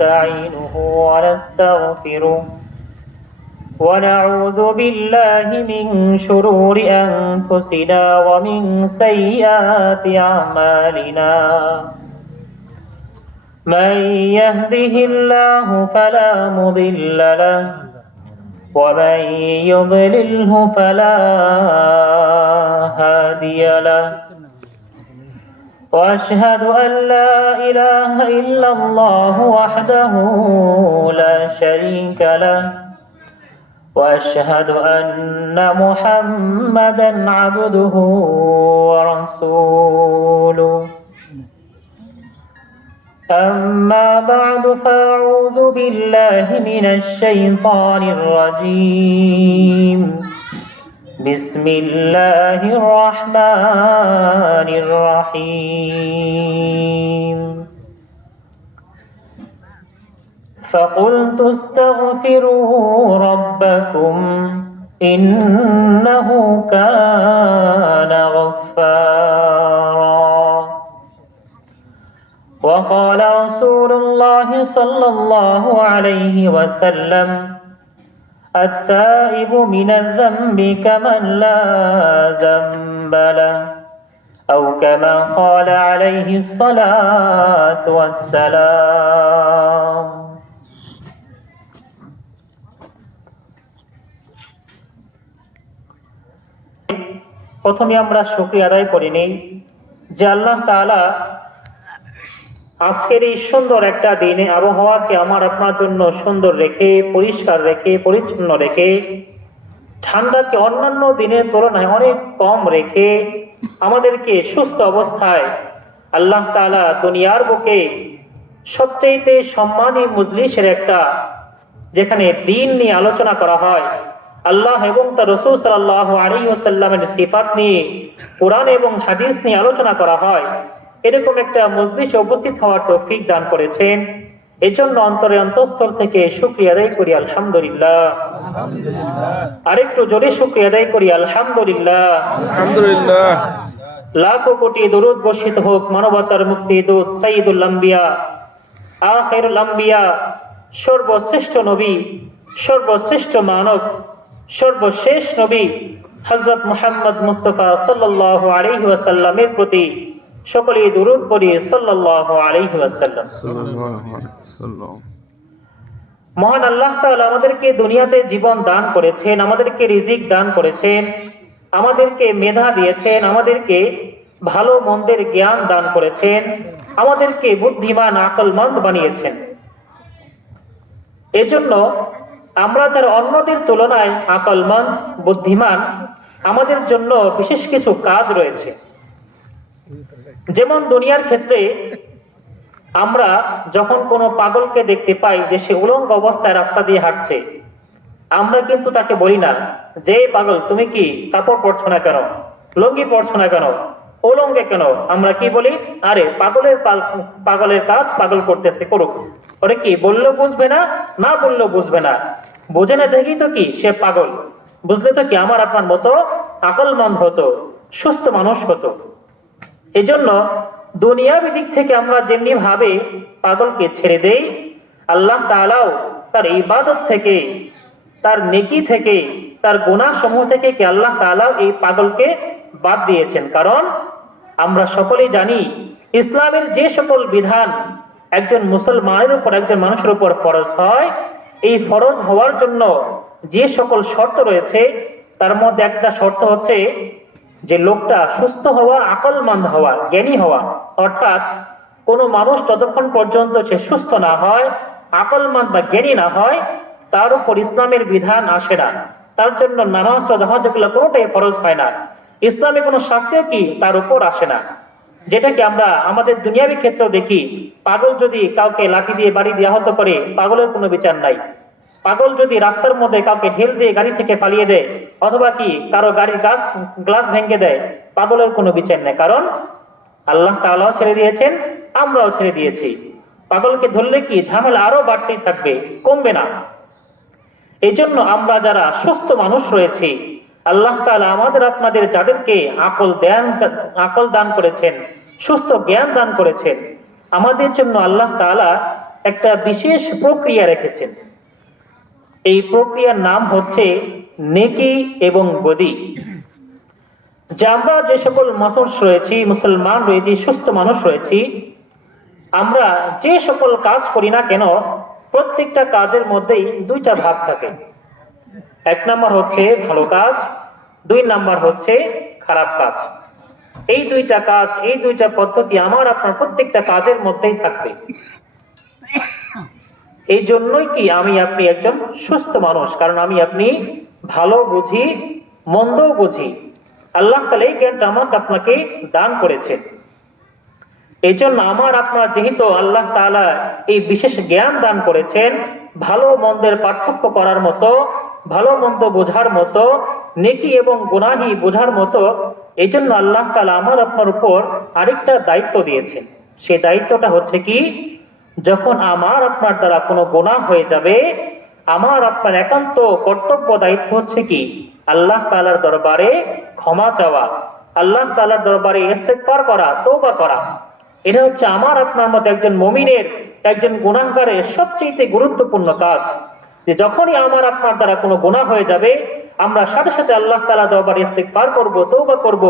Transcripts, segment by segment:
ونستعينه ونستغفره ونعوذ بالله من شرور أنفسنا ومن سيئات أعمالنا من يهده الله فلا مضل له ومن يضلله فلا هادي له وأشهد أن لا إله إلا الله وحده لا شريك له وأشهد أن محمدا عبده ورسوله أما بعد فأعوذ بالله من الشيطان الرجيم بسم الله الرحمن الرحيم فقلت استغفروا ربكم إنه كان غفارا وقال رسول الله صلى الله عليه وسلم التائب من الذنب كمن لا ذنب له أو كما قال عليه الصلاة والسلام প্রথমে আমরা শুকরিয়া আদায় করে নেই যে আল্লাহ তাআলা আজকের এই সুন্দর একটা দিনে আবহাওয়াকে আমার আপনার জন্য সুন্দর রেখে, পরিষ্কার রেখে, পরিচ্ছন্ন রেখে, ঠান্ডাকে অন্যান্য দিনের তুলনায় অনেক কম রেখে আমাদেরকে সুস্থ অবস্থায় আল্লাহ তাআলা দুনিয়ার বুকে সবচেয়ে সম্মানী মজলিসের একটা, যেখানে দ্বীন নিয়ে আলোচনা করা হয়, আল্লাহ এবং তার রাসূল সাল্লাল্লাহু আলাইহি ওয়াসাল্লামের সিফাত নিয়ে, কোরআন এবং হাদিস নিয়ে আলোচনা করা হয়, এরকম একটা মজলিসে উপস্থিত হওয়ার তৌফিক দান করেছেন। এজন্য অন্তরে অন্তঃস্থল থেকে শুকরিয়া আদায় করি আলহামদুলিল্লাহ। আরেকটু জোরে শুকরিয়া আদায় করি আলহামদুলিল্লাহ। আলহামদুলিল্লাহ। লাখো কোটি দরুদ বর্ষিত হোক মানবতার মুক্তি দূত সাইয়্যিদুল আম্বিয়া, আখিরুল আম্বিয়া, সর্বশ্রেষ্ঠ নবী, সর্বশ্রেষ্ঠ মানব, সর্বশেষ নবী হযরত মুহাম্মদ মুস্তাফা সাল্লাল্লাহু আলাইহি ওয়াসাল্লামের প্রতি সকলেই দুরূদ পড়ি সাল্লাল্লাহু আলাইহি ওয়াসাল্লাম। মহান আল্লাহ তাআলা আমাদেরকে দুনিয়াতে জীবন দান করেছেন, আমাদেরকে রিজিক দান করেছেন, আমাদেরকে মেধা দিয়েছেন, আমাদেরকে ভালো মন্দের জ্ঞান দান করেছেন, আমাদেরকে বুদ্ধিমান আকলমন্দ বানিয়েছেন। এজন্য আমরা যারা অন্যদের তুলনায় আকলমন্দ, বুদ্ধিমান, আমাদের জন্য বিশেষ কিছু কাজ রয়েছে। যেমন দুনিয়ার ক্ষেত্রে আমরা যখন কোনো পাগলকে দেখতে পাই যে সে উলঙ্গ অবস্থায় রাস্তা দিয়ে হাঁটছে, আমরা কিন্তু তাকে বলি না যে পাগল তুমি কি কাপড় পরছো না কেন, লুঙ্গি পরছো না কেন, উলঙ্গে কেন। আমরা কি বলি, আরে পাগলের কাজ পাগল করতেছে, করুক, ওরে কি বললেও বুঝবে না, না বললেও বুঝবে না, বোঝে না দেখি তো কি সে পাগল, বুঝলে তো কি আমার আপনার মতো আকলমন্দ হতো, সুস্থ মানুষ হতো। এজন্য দুনিয়াবি দিক থেকে আমরা যেমনি ভাবে পাগলকে ছেড়ে দেই, আল্লাহ তাআলাও তার ইবাদত থেকে, তার নেকি থেকে, তার গুনাহ সমূহ থেকে কি আল্লাহ তাআলাও এই পাগলকে বাদ দিয়েছেন। কারণ আমরা সকলেই জানি ইসলামের যে সকল বিধান একজন মুসলমানের উপর, একজন মানুষের উপর ফরজ হয়, এই ফরজ হওয়ার জন্য যে সকল শর্ত রয়েছে তার মধ্যে একটা শর্ত হচ্ছে যে লোকটা সুস্থ হওয়া, আকলমন্দ হওয়া, জ্ঞানী হওয়া। অর্থাৎ কোনো মানুষ যতক্ষণ পর্যন্ত সে সুস্থ না হয়, আকলমন্দ বা জ্ঞানী না হয়, তার উপর ইসলামের বিধান আসে না। তার জন্য নামাজ রোজা এগুলো কোনোটাই ফরজ হয় না। ইসলামে কোনো শাস্তিও কি তার উপর আসে না। যেটাকে আমরা আমাদের দুনিয়াবি ক্ষেত্রেও দেখি, পাগল যদি কাউকে লাঠি দিয়ে বাড়ি দিয়ে আহত করে, পাগলের কোনো বিচার নাই। পাগল যদি রাস্তার মধ্যে কাউকে ঢেল দিয়ে গাড়ি থেকে পালিয়ে দেয়, অথবা কি কারো গাড়ির গ্লাস ভেঙে দেয়, পাগলের কোনো বিচার নেই। কারণ আল্লাহ তাআলাও ছেড়ে দিয়েছেন, আমরাও ছেড়ে দিয়েছি। পাগলকে ধরলে কি ঝামেলা আরো বাড়তেই থাকবে, কমবে না। এই জন্য আমরা যারা সুস্থ মানুষ রয়েছি, আল্লাহ তাআলা আমাদের আপনাদের যাদেরকে আকল দান করেছেন, সুস্থ জ্ঞান দান করেছেন, আমাদের জন্য আল্লাহ তাআলা একটা বিশেষ প্রক্রিয়া রেখেছেন। এই প্রক্রিয়ার নাম হচ্ছে নেকি এবং বদি। যে আমরা যে সকল মানুষ রয়েছি, মুসলমান রয়েছি, সুস্থ মানুষ রয়েছি, আমরা যে সকল কাজ করি না কেন প্রত্যেকটা কাজের মধ্যেই দুইটা ভাগ থাকে। এক নাম্বার হচ্ছে ভালো কাজ, দুই নাম্বার হচ্ছে খারাপ কাজ। এই দুইটা কাজ, এই দুইটা পদ্ধতি আমার আপনার প্রত্যেকটা কাজের মধ্যেই থাকবে। এই জন্যই কি আমি আপনি একজন সুস্থ মানুষ, কারণ আমি আপনি ভালো বুঝি, মন্দও বুঝি। আল্লাহ তাআলা এই জ্ঞানটা আমাকে আপনাকে দান করেছেন। এই জন্য আমার আপনার যেহেতু আল্লাহ তাআলা এই বিশেষ জ্ঞান দান করেছেন, ভালো মন্দের পার্থক্য করার মতো, ভালো মন্দ বোঝার মতো, নেকি এবং গুনাহি বোঝার মতো, এই জন্য আল্লাহ তাআলা আমার আপনার উপর আরেকটা দায়িত্ব দিয়েছেন। সেই দায়িত্বটা হচ্ছে কি, যখন আমার আপনার দ্বারা কোনো গুনাহ হয়ে যাবে, আমার আপনার একান্ত কর্তব্য দায়িত্ব হচ্ছে কি, আল্লাহ তাআলার দরবারে ক্ষমা চাওয়া, আল্লাহ তাআলার দরবারে ইস্তেগফার করা, তওবা করা। এটা হচ্ছে আমার আপনার মতো একজন মুমিনের, একজন গুনাহগারের সবচেয়ে গুরুত্বপূর্ণ কাজ। যে যখনই আমার আপনার দ্বারা কোনো গুনাহ হয়ে যাবে, আমরা সাথে সাথে আল্লাহ তাআলা দরবারে ইস্তেগফার করব, তওবা করব।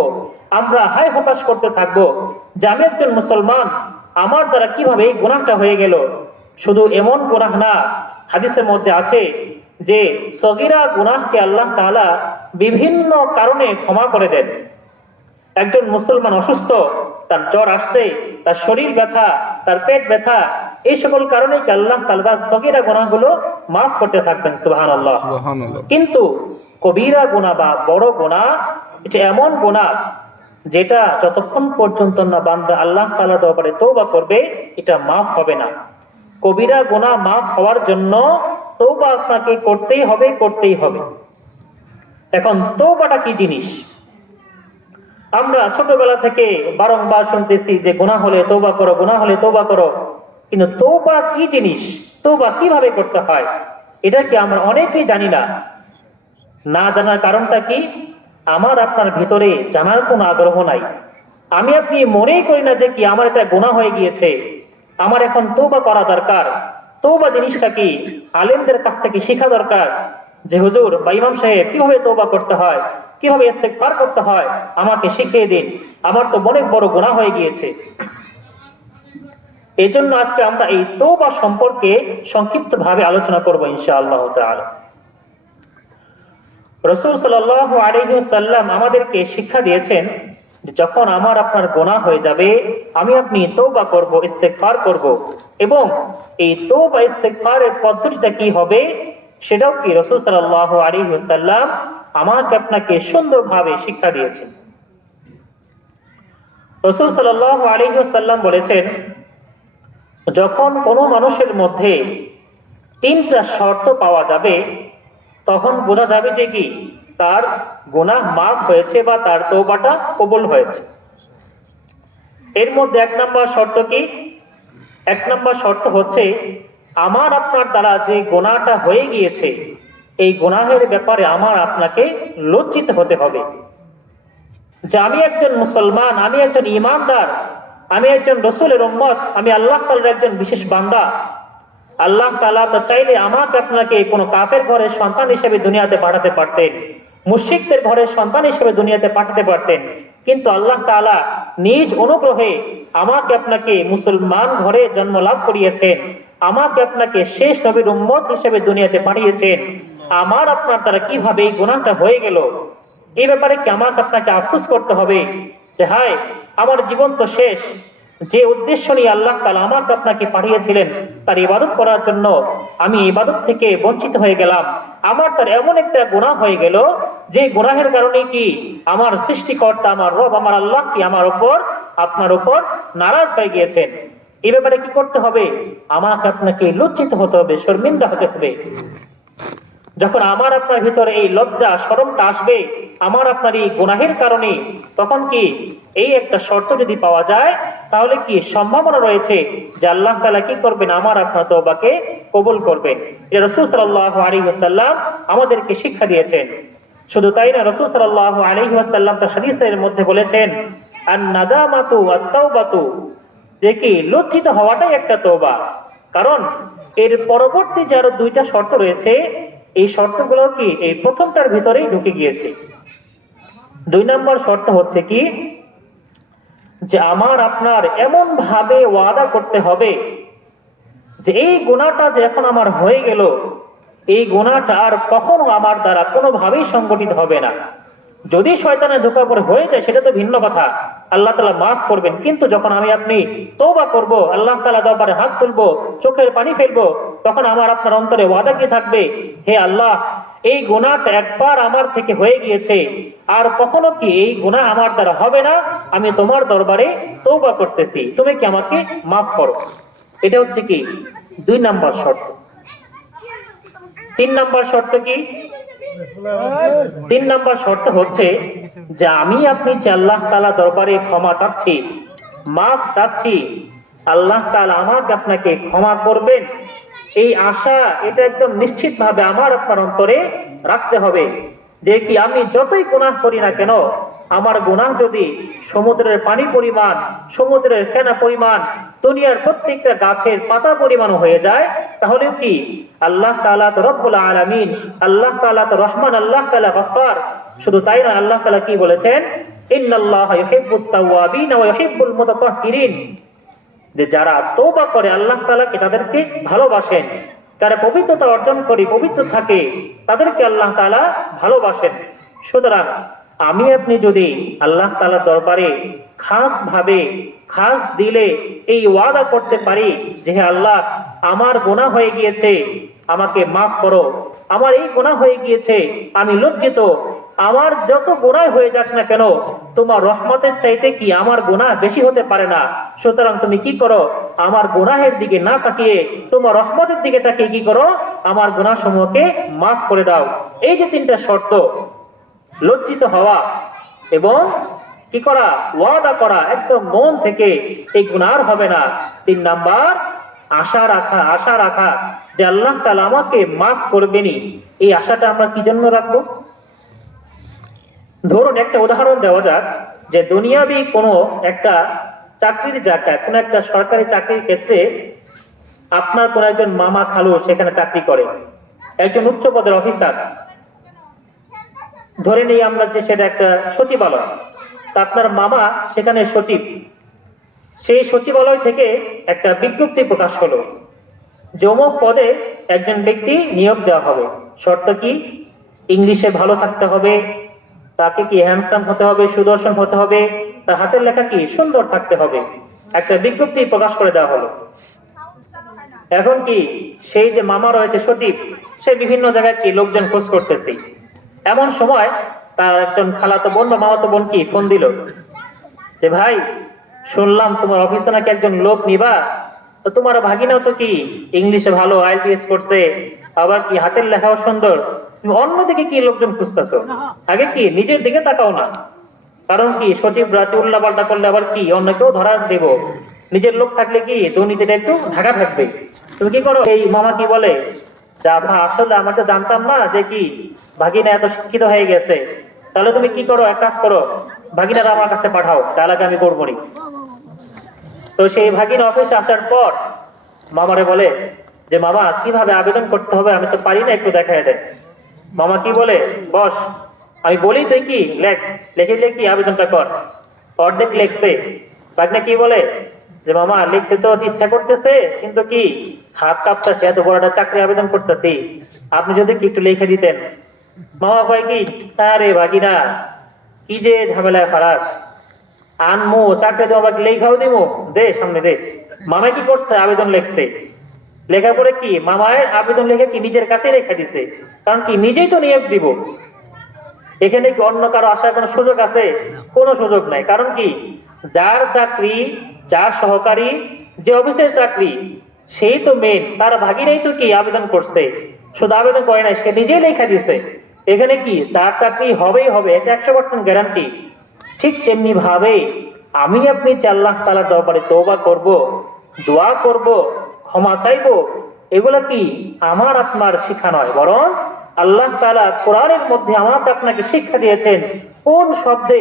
আমরা হায় হতাশ করতে থাকবো যে আমি একজন মুসলমান, আমার দ্বারা কিভাবে এই গুনাহটা হয়ে গেল। শুধু এমন গুনাহ না, হাদিসের মধ্যে আছে যে সগীরা গুনাহকে আল্লাহ তাআলা বিভিন্ন কারণে ক্ষমা করে দেন। একজন মুসলমান অসুস্থ, তার জ্বর আসছে, তার শরীর ব্যথা, তার পেট ব্যথা, এই সকল কারণে কি আল্লাহ তাআলা সগীরা গুনাহগুলো মাফ করতে থাকবেন। সুবহানাল্লাহ। কিন্তু কবিরা গুনাহ বা বড় গুনাহ, এটা এমন গুনাহ যেটা যতক্ষণ পর্যন্ত না বান্দা আল্লাহ তাআলার দরবারে তওবা করবে, এটা মাফ হবে না। কবিরা গুনাহ মাফ হওয়ার জন্য তওবা আপনাকে করতেই হবে, করতেই হবে। এখন তওবাটা কি জিনিস? আমরা ছোটবেলা থেকে বারংবার শুনতেছি যে গুনাহ হলে তওবা করো, গুনাহ হলে তওবা করো। কিন্তু তওবা কি জিনিস, তওবা কিভাবে করতে হয়, এটা কি আমরা অনেকেই জানি না। না জানার কারণটা কি, আমার আপনার ভিতরে জানার কোনো আগ্রহ নাই। আমি আপনি মনেই করি না যে কি আমার এটা গুনাহ হয়ে গিয়েছে, আমার এখন তওবা করা দরকার। তওবা জিনিসটা কি আলেমদের কাছ থেকে শেখা দরকার, যে হুজুর বা ইমাম সাহেব কিভাবে তওবা করতে হয়, কিভাবে ইস্তেগফার করতে হয়, আমাকে শিখিয়ে দিন, আমার তো অনেক বড় গুনাহ হয়ে গিয়েছে। এই জন্য আজকে আমরা এই তওবা সম্পর্কে সংক্ষিপ্ত ভাবে আলোচনা করব ইনশাআল্লাহ তাআলা। রাসূল সাল্লাল্লাহু আলাইহি ওয়াসাল্লাম আমাদেরকে শিক্ষা দিয়েছেন যে যখন আমার আপনার গুনাহ হয়ে যাবে, আমি আপনি তওবা করব, ইস্তেগফার করব। এবং এই তওবা ইস্তেগফারের পদ্ধতিটা কি হবে, সেটাও কি রাসূল সাল্লাল্লাহু আলাইহি ওয়াসাল্লাম আমাকে আপনাকে সুন্দরভাবে শিক্ষা দিয়েছেন। রাসূল সাল্লাল্লাহু আলাইহি ওয়াসাল্লাম বলেছেন, যখন কোনো মানুষের মধ্যে তিনটা শর্ত পাওয়া যাবে, তখন বোঝা যাবে যে কি তার গুনাহ মাফ হয়েছে বা তার তওবাটা কবুল হয়েছে। এর মধ্যে এক নম্বর শর্ত কি? এক নম্বর শর্ত হচ্ছে আমার আপনার দ্বারা যে গুনাহটা হয়ে গিয়েছে, এই গুনাহের ব্যাপারে আমার আপনাকে লজ্জিত হতে হবে। যে আমি একজন মুসলমান, আমি একজন ঈমানদার, আমি একজন রাসূলের উম্মত, আমি আল্লাহ তাআলার একজন বিশেষ বান্দা। আল্লাহ তাআলা তো চাইলে আমাকে আপনাকে কোনো কাফের ঘরের সন্তান হিসেবে দুনিয়াতে পাঠাতে পারতেন, মুশরিকদের ঘরের সন্তান হিসেবে দুনিয়াতে পাঠাতে পারতেন। কিন্তু আল্লাহ তাআলা নিজ অনুগ্রহে আমাকে আপনাকে মুসলমান ঘরে জন্ম লাভ করিয়েছেন, আমাকে আপনাকে শেষ নবীর উম্মত হিসেবে দুনিয়াতে পাঠিয়েছেন। আমার আপনার দ্বারা কিভাবে এই গুনাহটা হয়ে গেল, এই ব্যাপারে কি আমাকে আপনাকে আফসোস করতে হবে যে হায় আমার জীবন তো শেষ। যে উদ্দেশ্য নিয়ে আল্লাহ তাআলা আমাকে আপনাকে পাঠিয়েছিলেন তার ইবাদত করার জন্য, আমি ইবাদত থেকে বঞ্চিত হয়ে গেলাম। আমার তার এমন একটা গুনাহ হয়ে গেল যে গুনাহের কারণে কি আমার সৃষ্টিকর্তা, আমার রব, আমার আল্লাহ কি আমার উপর, আপনার উপর নারাজ হয়ে গিয়েছেন। এই ব্যাপারে কি করতে হবে? আমাকে আপনাকে লজ্জিত হতে হবে, শর্মিন্দা হতে হবে। যখন আমার আপনার ভিতরে এই লজ্জা শরমটা আসবে আমার আপনার এই গুনাহের কারণে, তখন কি এই একটা শর্ত যদি পাওয়া যায়, তাহলে কি সম্ভাবনা রয়েছে যে আল্লাহ তাআলা কি করবেন, আমার আপনার তওবাকে কবুল করবেন। এটা রাসূল সাল্লাল্লাহু আলাইহি ওয়াসাল্লাম আমাদেরকে শিক্ষা দিয়েছেন। শুধু তাই না, রাসূল সাল্লাল্লাহু আলাইহি ওয়াসাল্লাম তার হাদিসের মধ্যে বলেছেন, আন নাদামাতু ওয়াত তাওবাতু, যে কি লজ্জিত হওয়াটাই একটা তওবা। কারণ এর পরবর্তী যে আরো দুইটা শর্ত রয়েছে, এই শর্তগুলো কি এই প্রথমটার ভিতরেই ঢুকে গিয়েছে। 2 নম্বর শর্ত হচ্ছে কি, যে আমার আপনার এমন ভাবে ওয়াদা করতে হবে যে এই গুনাহটা যে এখন আমার হয়ে গেল, এই গুনাহটা আর কখনো আমার দ্বারা কোনোভাবেই সংগঠিত হবে না। যদি শয়তানের ধোঁকা পড়ে হয়ে যায় সেটা তো ভিন্ন কথা, আল্লাহ তাআলা মাফ করবেন। কিন্তু যখন আমি আপনি তওবা করব, আল্লাহ তাআলা দরবারে হাত তুলবো, চোখের পানি ফেলবো, তখন আমার আপনার অন্তরে ওয়াদা কি থাকবে, হে আল্লাহ, এই গুনাহটা একবার আমার থেকে হয়ে গিয়েছে, আর কখনো কি এই গুনাহ আমার দ্বারা হবে না। আমি তোমার দরবারে তওবা করতেছি, তুমি কি আমাকে মাফ করো। এটা হচ্ছে কি 2 নম্বর শর্ত। 3 নম্বর শর্ত কি? 3 নম্বর শর্ত হচ্ছে যে আমি আপনি যে আল্লাহ তাআলা দরবারে ক্ষমা চাচ্ছি, মাফ চাচ্ছি, আল্লাহ তাআলা আমাকে আপনাকে ক্ষমা করবেন, এই আশা এটা একদম নিশ্চিত ভাবে আমার আপনার অন্তরে রাখতে হবে। যে কি আমি যতই গুনাহ করি না কেন, আমার গুনাহ যদি সমুদ্রের পানি পরিমাণ, সমুদ্রের ফেনা পরিমাণ, দুনিয়ার প্রত্যেকটা গাছের পাতা পরিমাণ হয়ে যায়, তাহলেও কি আল্লাহ তাআলা তো রব্বুল আলামিন, আল্লাহ তাআলা তো রহমান, আল্লাহ তাআলা গফফার। শুধু তাই না, আল্লাহ তাআলা কি বলেছেন, ইন্নাল্লাহা ইউহিব্বুত তাওয়াবিন ওয়া ইউহিব্বুল মুতাতাহহিরিন, যে যারা তওবা করে আল্লাহ তাআলা কি তাদেরকে ভালোবাসেন, যারা পবিত্রতা অর্জন করে পবিত্র থাকে তাদেরকে আল্লাহ তাআলা ভালোবাসেন। সুতরাং আমি আপনি যদি আল্লাহ তাআলার দরবারে খাস ভাবে, খাস দিলে এই ওয়াদা করতে পারি যে হে আল্লাহ, আমার গুনাহ হয়ে গিয়েছে, আমাকে মাফ করো, আমার এই গুনাহ হয়ে গিয়েছে, আমি লজ্জিত, আমার যত গুনাহ হয়ে যাক না কেন, তোমার রহমতের চাইতে কি আমার গুনাহ বেশি হতে পারে না। সুতরাং তুমি কি করো, আমার গুনাহের দিকে না তাকিয়ে তোমার রহমতের দিকে তাকিয়ে কি করো, আমার গুনাহ সমূহকে মাফ করে দাও। এই যে 3টা শর্ত, লজ্জিত হওয়া এবং কি করা, ওয়াদা করা একদম মন থেকে এই গুনাহ হবে না। 3 নাম্বার আশা রাখা, আশা রাখা যে আল্লাহ তাআলা আমাকে মাফ করবেনই। এই আশাটা আমরা কি জন্য রাখবো? ধরুন একটা উদাহরণ দেওয়া যাক, যে দুনিয়াবি কোনো একটা চাকরির জায়গায়, কোনো একটা সরকারি চাকরির ক্ষেত্রে আপনার কোন একজন মামা খালু সেখানে চাকরি করে, একজন উচ্চ পদের অফিসার। ধরে নেই আমরা যে সেটা একটা সচিবালয়, তা আপনার মামা সেখানে সচিব। সেই সচিবালয় থেকে একটা বিজ্ঞপ্তি প্রকাশ হলো যে অমুক পদে একজন ব্যক্তি নিয়োগ দেওয়া হবে। শর্ত কি, ইংলিশে ভালো থাকতে হবে, তাকে কি হ্যান্ডসাম হতে হবে, সুদর্শন হতে হবে, তার হাতের লেখা কি সুন্দর থাকতে হবে। একটা বিজ্ঞপ্তি প্রকাশ করে দেওয়া হলো। এখন কি সেই যে মামা রয়েছে সচিব, সে বিভিন্ন জায়গায় কি লোকজন খোঁজ করতেছে। এমন সময় তার একজন খালাতো বোন বা মামাতো বোন কি ফোন দিল যে ভাই, শুনলাম তোমার অফিসে নাকি একজন লোক নিবা, তো তোমার ভাগিনাও তো কি ইংলিশে ভালো, IELTS করছে, আবার কি হাতের লেখাও সুন্দর, তুমি অন্যদিকে কি লোকজন খুঁজতেছো? আগে কি নিজের দিকে তাকাও না। কারণ কি সচিব রাতে উল্লা পাল্টা করলে আবার কি অন্য কেউ ধরা দেব, নিজের লোক থাকলে কি দুর্নীতিটা একটু ঢাকা থাকবে। তুমি কি করো, এই মামা কি বলে, যা আসলে আমরা তো জানতাম না যে কি ভাগিনা এত শিক্ষিত হয়ে গেছে, তাহলে তুমি কি করো, এক কাজ করো, ভাগিনারা আমার কাছে পাঠাও, তাহলে আমি করবো নি। তো সেই ভাগিনা অফিসে আসার পর মামারে বলে যে মামা কিভাবে আবেদন করতে হবে, আমি তো পারি না, একটু দেখায় দেয়। মামা কি বলে, বস আমি বলি তুই কি লেখ, লিখে কি আবেদনটা কর। অর্ধেক লেখছে, ভাগনা কি বলে যে মামা লিখতে তো ইচ্ছা করতেছে, কিন্তু কি হাত কাঁপতেছে, এত বড় একটা চাকরি আবেদন করতেছি, আপনি যদি কি একটু লিখে দিতেন। মামা কয় কি, আরে ভাগিনা কি যে ঝামেলায় ফারাস, আনমো চাকরি তো আমাকে লেখাও দিব, দে সামনে দে। মামা কি করছে, আবেদন লিখছে, লেখা পরে কি মামায় আবেদন লিখে কি নিজের কাছে রেখে দিছে, কারণ কি নিজেই তো নিয়োগ দিব। এখানে কি অন্য কারো আসার কোনো সুযোগ আছে? কোনো সুযোগ নাই। কারণ কি যার চাকরি, যার সহকারী, যে অফিসের চাকরি, সেই তো মেন, তার ভাগিনাই তো কি আবেদন করছে, শুধু আবেদন করে নাই, সে নিজেই লেখা দিছে। এখানে কি তার চাকরি হবেই হবে, এটা 100% গ্যারান্টি। ঠিক তেমনি ভাবে আমি আপনি যে আল্লাহ তাআলার দরবারে তওবা করব, দোয়া করব, ক্ষমা চাইবো, এগুলা কি আমার আপনার শিক্ষা নয়, বরং আল্লাহ তাআলা কোরআনের মধ্যে আমাকে আপনাকে শিক্ষা দিয়েছেন কোন শব্দে,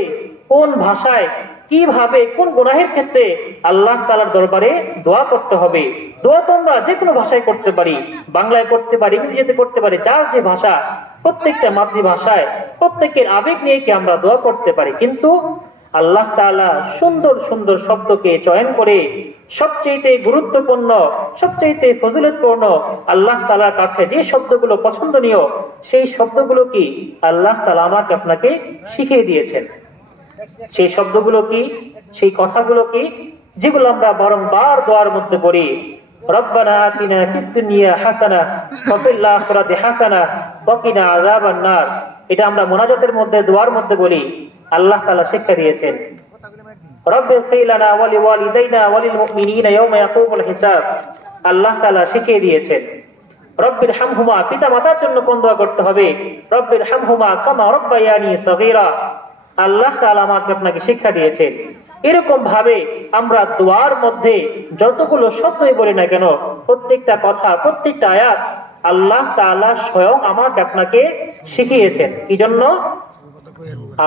কোন ভাষায় কিভাবে কোন গুনাহের ক্ষেত্রে আল্লাহ তাআলার দরবারে দোয়া করতে হবে। দোয়া তো আমরা যে কোনো ভাষায় করতে পারি, বাংলায় করতে পারি, ইংরেজিতে করতে পারি, যার যে ভাষা, প্রত্যেকটা মাতৃভাষায় প্রত্যেকের আবেগ নিয়ে কি আমরা দোয়া করতে পারি। কিন্তু আল্লাহ তাআলা সুন্দর সুন্দর শব্দকে চয়ন করে সবচেয়ে গুরুত্বপূর্ণ, সবচেয়ে ফজিলতপূর্ণ আল্লাহ তাআলার কাছে যে শব্দগুলো পছন্দনীয়, সেই শব্দগুলো কি আল্লাহ তাআলা আমাকে আপনাকে শিখিয়ে দিয়েছেন। সেই শব্দগুলো কি, সেই কথাগুলো কি, যেগুলো আমরা বারংবার দোয়ার মধ্যে পড়ি। রব্বানা আতিনা ফিদ দুনিয়া হাসানাহ ওয়া ফিল আখিরাতি হাসানাহ ওয়া কিনা আযাবান নার। এটা আমরা মুনাজাতের মধ্যে, দোয়ার মধ্যে বলি। আল্লাহ তাআলা শিক্ষা দিয়েছেন, রব্বিগফির লানা ওয়া লিওয়ালিদাইনা ওয়া লিল মুমিনিনা ইয়াওমা ইয়াকুমুল হিসাব। আল্লাহ তাআলা শিখিয়ে দিয়েছেন রব্বির হামহুমা, পিতা মাতার জন্য কোন দোয়া করতে হবে, রব্বির হামহুমা কামা রাব্বায়ানি সগীরা। আল্লাহ তাআলা আমাকে আপনাকে শিক্ষা দিয়েছেন। এরকম ভাবে আমরা দোয়ার মধ্যে যতগুলো শব্দই বলি না কেন, প্রত্যেকটা কথা, প্রত্যেকটা আয়াত আল্লাহ তাআলা স্বয়ং আমাকে আপনাকে শিখিয়েছেন। কি জন্য?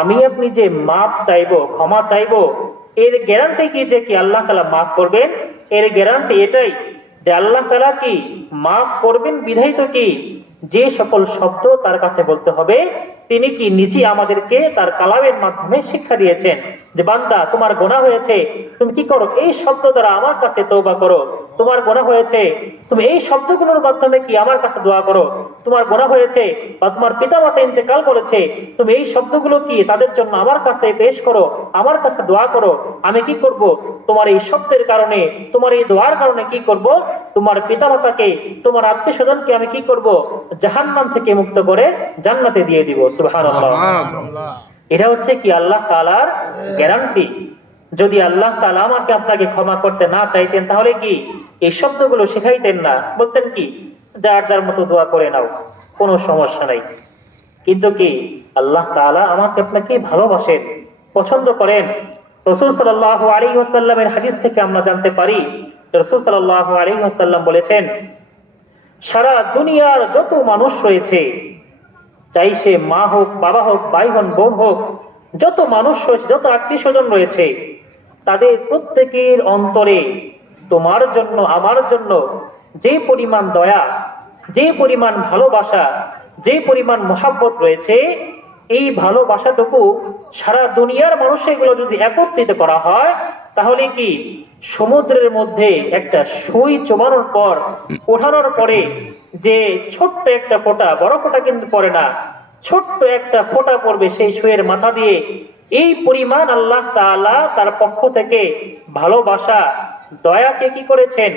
আমি আপনি যে মাফ চাইবো, ক্ষমা চাইবো, এর গ্যারান্টি কি যে কি আল্লাহ তাআলা মাফ করবেন? এর গ্যারান্টি এটাই যে আল্লাহ তাআলা কি মাফ করবেন বিধায়িত কি যে সকল শব্দ তার কাছে বলতে হবে, তিনি কি নিজে আমাদেরকে তার কালামের মাধ্যমে শিক্ষা দিয়েছেন যে বান্দা, তোমার গুনাহ হয়েছে, তুমি কি করো? এই শব্দ দ্বারা আমার কাছে তওবা করো। তোমার গুনাহ হয়েছে, তুমি এই শব্দগুলোর মাধ্যমে কি আমার কাছে দোয়া করো। তোমার গুনাহ হয়েছে বা তোমার পিতামাতা ইন্তেকাল করেছে, তুমি এই শব্দগুলো কি তাদের জন্য আমার কাছে পেশ করো, আমার কাছে দোয়া করো। আমি কি করব? তোমার এই শব্দের কারণে, তোমার এই দোয়ার কারণে কি করব? তোমার পিতামাতাকে, তোমার আত্মীয় স্বজনকে আমি কি করব? জাহান্নাম থেকে মুক্ত করে জান্নাতে দিয়ে দিব। সুবহানাল্লাহ। এটা হচ্ছে কি আল্লাহ তাআলার গ্যারান্টি। যদি আল্লাহ তাআলা আমাকে আপনাকে ক্ষমা করতে না চাইতেন, তাহলে কি এই শব্দগুলো শেখাইতেন না, বলতেন কি যার যার মতো দোয়া করে নাও, কোনো সমস্যা নাই। কিন্তু কি আল্লাহ তাআলা আমাকে আপনাকে ভালোবাসেন, পছন্দ করেন। রাসূল সাল্লাল্লাহু আলাইহি ওয়াসাল্লামের হাদিস থেকে আমরা জানতে পারি, রাসূল সাল্লাল্লাহু আলাইহি ওয়াসাল্লাম বলেছেন, সারা দুনিয়ার যত মানুষ রয়েছে, চাই সে মা হোক, বাবা হোক, ভাই বোন, বোন হোক, যত মানুষ রয়েছে, যত আত্মীয় স্বজন রয়েছে, তাদের প্রত্যেকের অন্তরে তোমার জন্য, আমার জন্য যে পরিমাণ দয়া, যে পরিমাণ ভালোবাসা, যে পরিমাণ মহাব্বত রয়েছে, এই ভালোবাসাটুকু সারা দুনিয়ার মানুষ এগুলো যদি একত্রিত করা হয়, তাহলে কি সমুদ্রের মধ্যে একটা সুই জমানোর পর, ওঠানোর পরে যে ছোট্ট একটা ফোঁটা, বড় ফোঁটা কিন্তু পড়ে না, ছোট্ট একটা ফোঁটা পড়বে সেই সুইয়ের মাথা দিয়ে, এই পরিমাণ আল্লাহ তাআলা তার পক্ষ থেকে ভালোবাসা, দয়াকে কি করেছেন?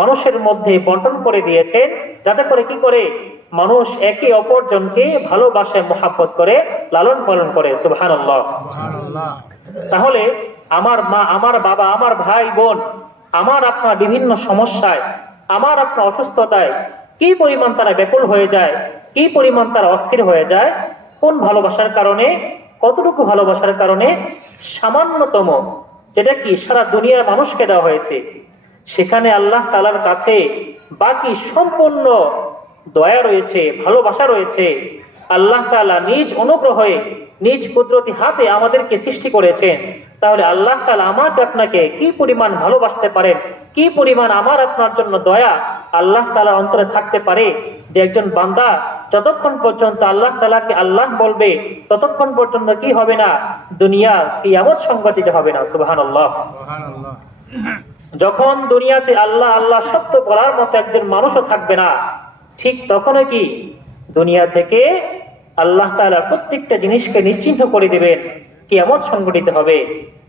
মানুষের মধ্যে বন্টন করে দিয়েছেন, যাতে করে কি করে মানুষ একে অপরজনকে ভালোবাসায় মহাব্বত করে, লালন পালন করে। সুবহানাল্লাহ। তাহলে আমার মা, আমার বাবা, আমার ভাই বোন, আমার আপনার বিভিন্ন সমস্যায়, আমার আপনার অসুস্থতায় কি পরিমাণ তারা ব্যাকুল হয়ে যায়, কি পরিমাণ তারা অস্থির হয়ে যায়, কোন ভালোবাসার কারণে? কতটুকু ভালোবাসার কারণে? সামান্যতম, যেটা কি সারা দুনিয়ার মানুষকে দেওয়া হয়েছে, সেখানে আল্লাহ তাআলার কাছে বাকি সম্পূর্ণ দয়া রয়েছে, ভালোবাসা রয়েছে। আল্লাহ তাআলা নিজ অনুগ্রহে, নিজ কুদরতি হাতে আমাদেরকে সৃষ্টি করেছেন। তাহলে আল্লাহ তাআলা আমাকে আপনাকে কি পরিমাণ ভালোবাসতে পারেন, কি পরিমাণ আমার আপনার জন্য দয়া আল্লাহ তাআলার অন্তরে থাকতে পারে, যে একজন বান্দা যতক্ষণ পর্যন্ত আল্লাহ তাআলাকে আল্লাহ বলবে, ততক্ষণ পর্যন্ত কি হবে না? দুনিয়া কিয়ামত সংঘটিত হবে না। সুবহানাল্লাহ। যখন দুনিয়াতে আল্লাহ আল্লাহ শব্দ বলার মতো একজন মানুষও থাকবে না, ঠিক তখনই কি দুনিয়া থেকে আল্লাহ তাআলা প্রত্যেকটা জিনিসকে নিশ্চিহ্ন করে দিবেন, কিয়ামত সংঘটিত হবে।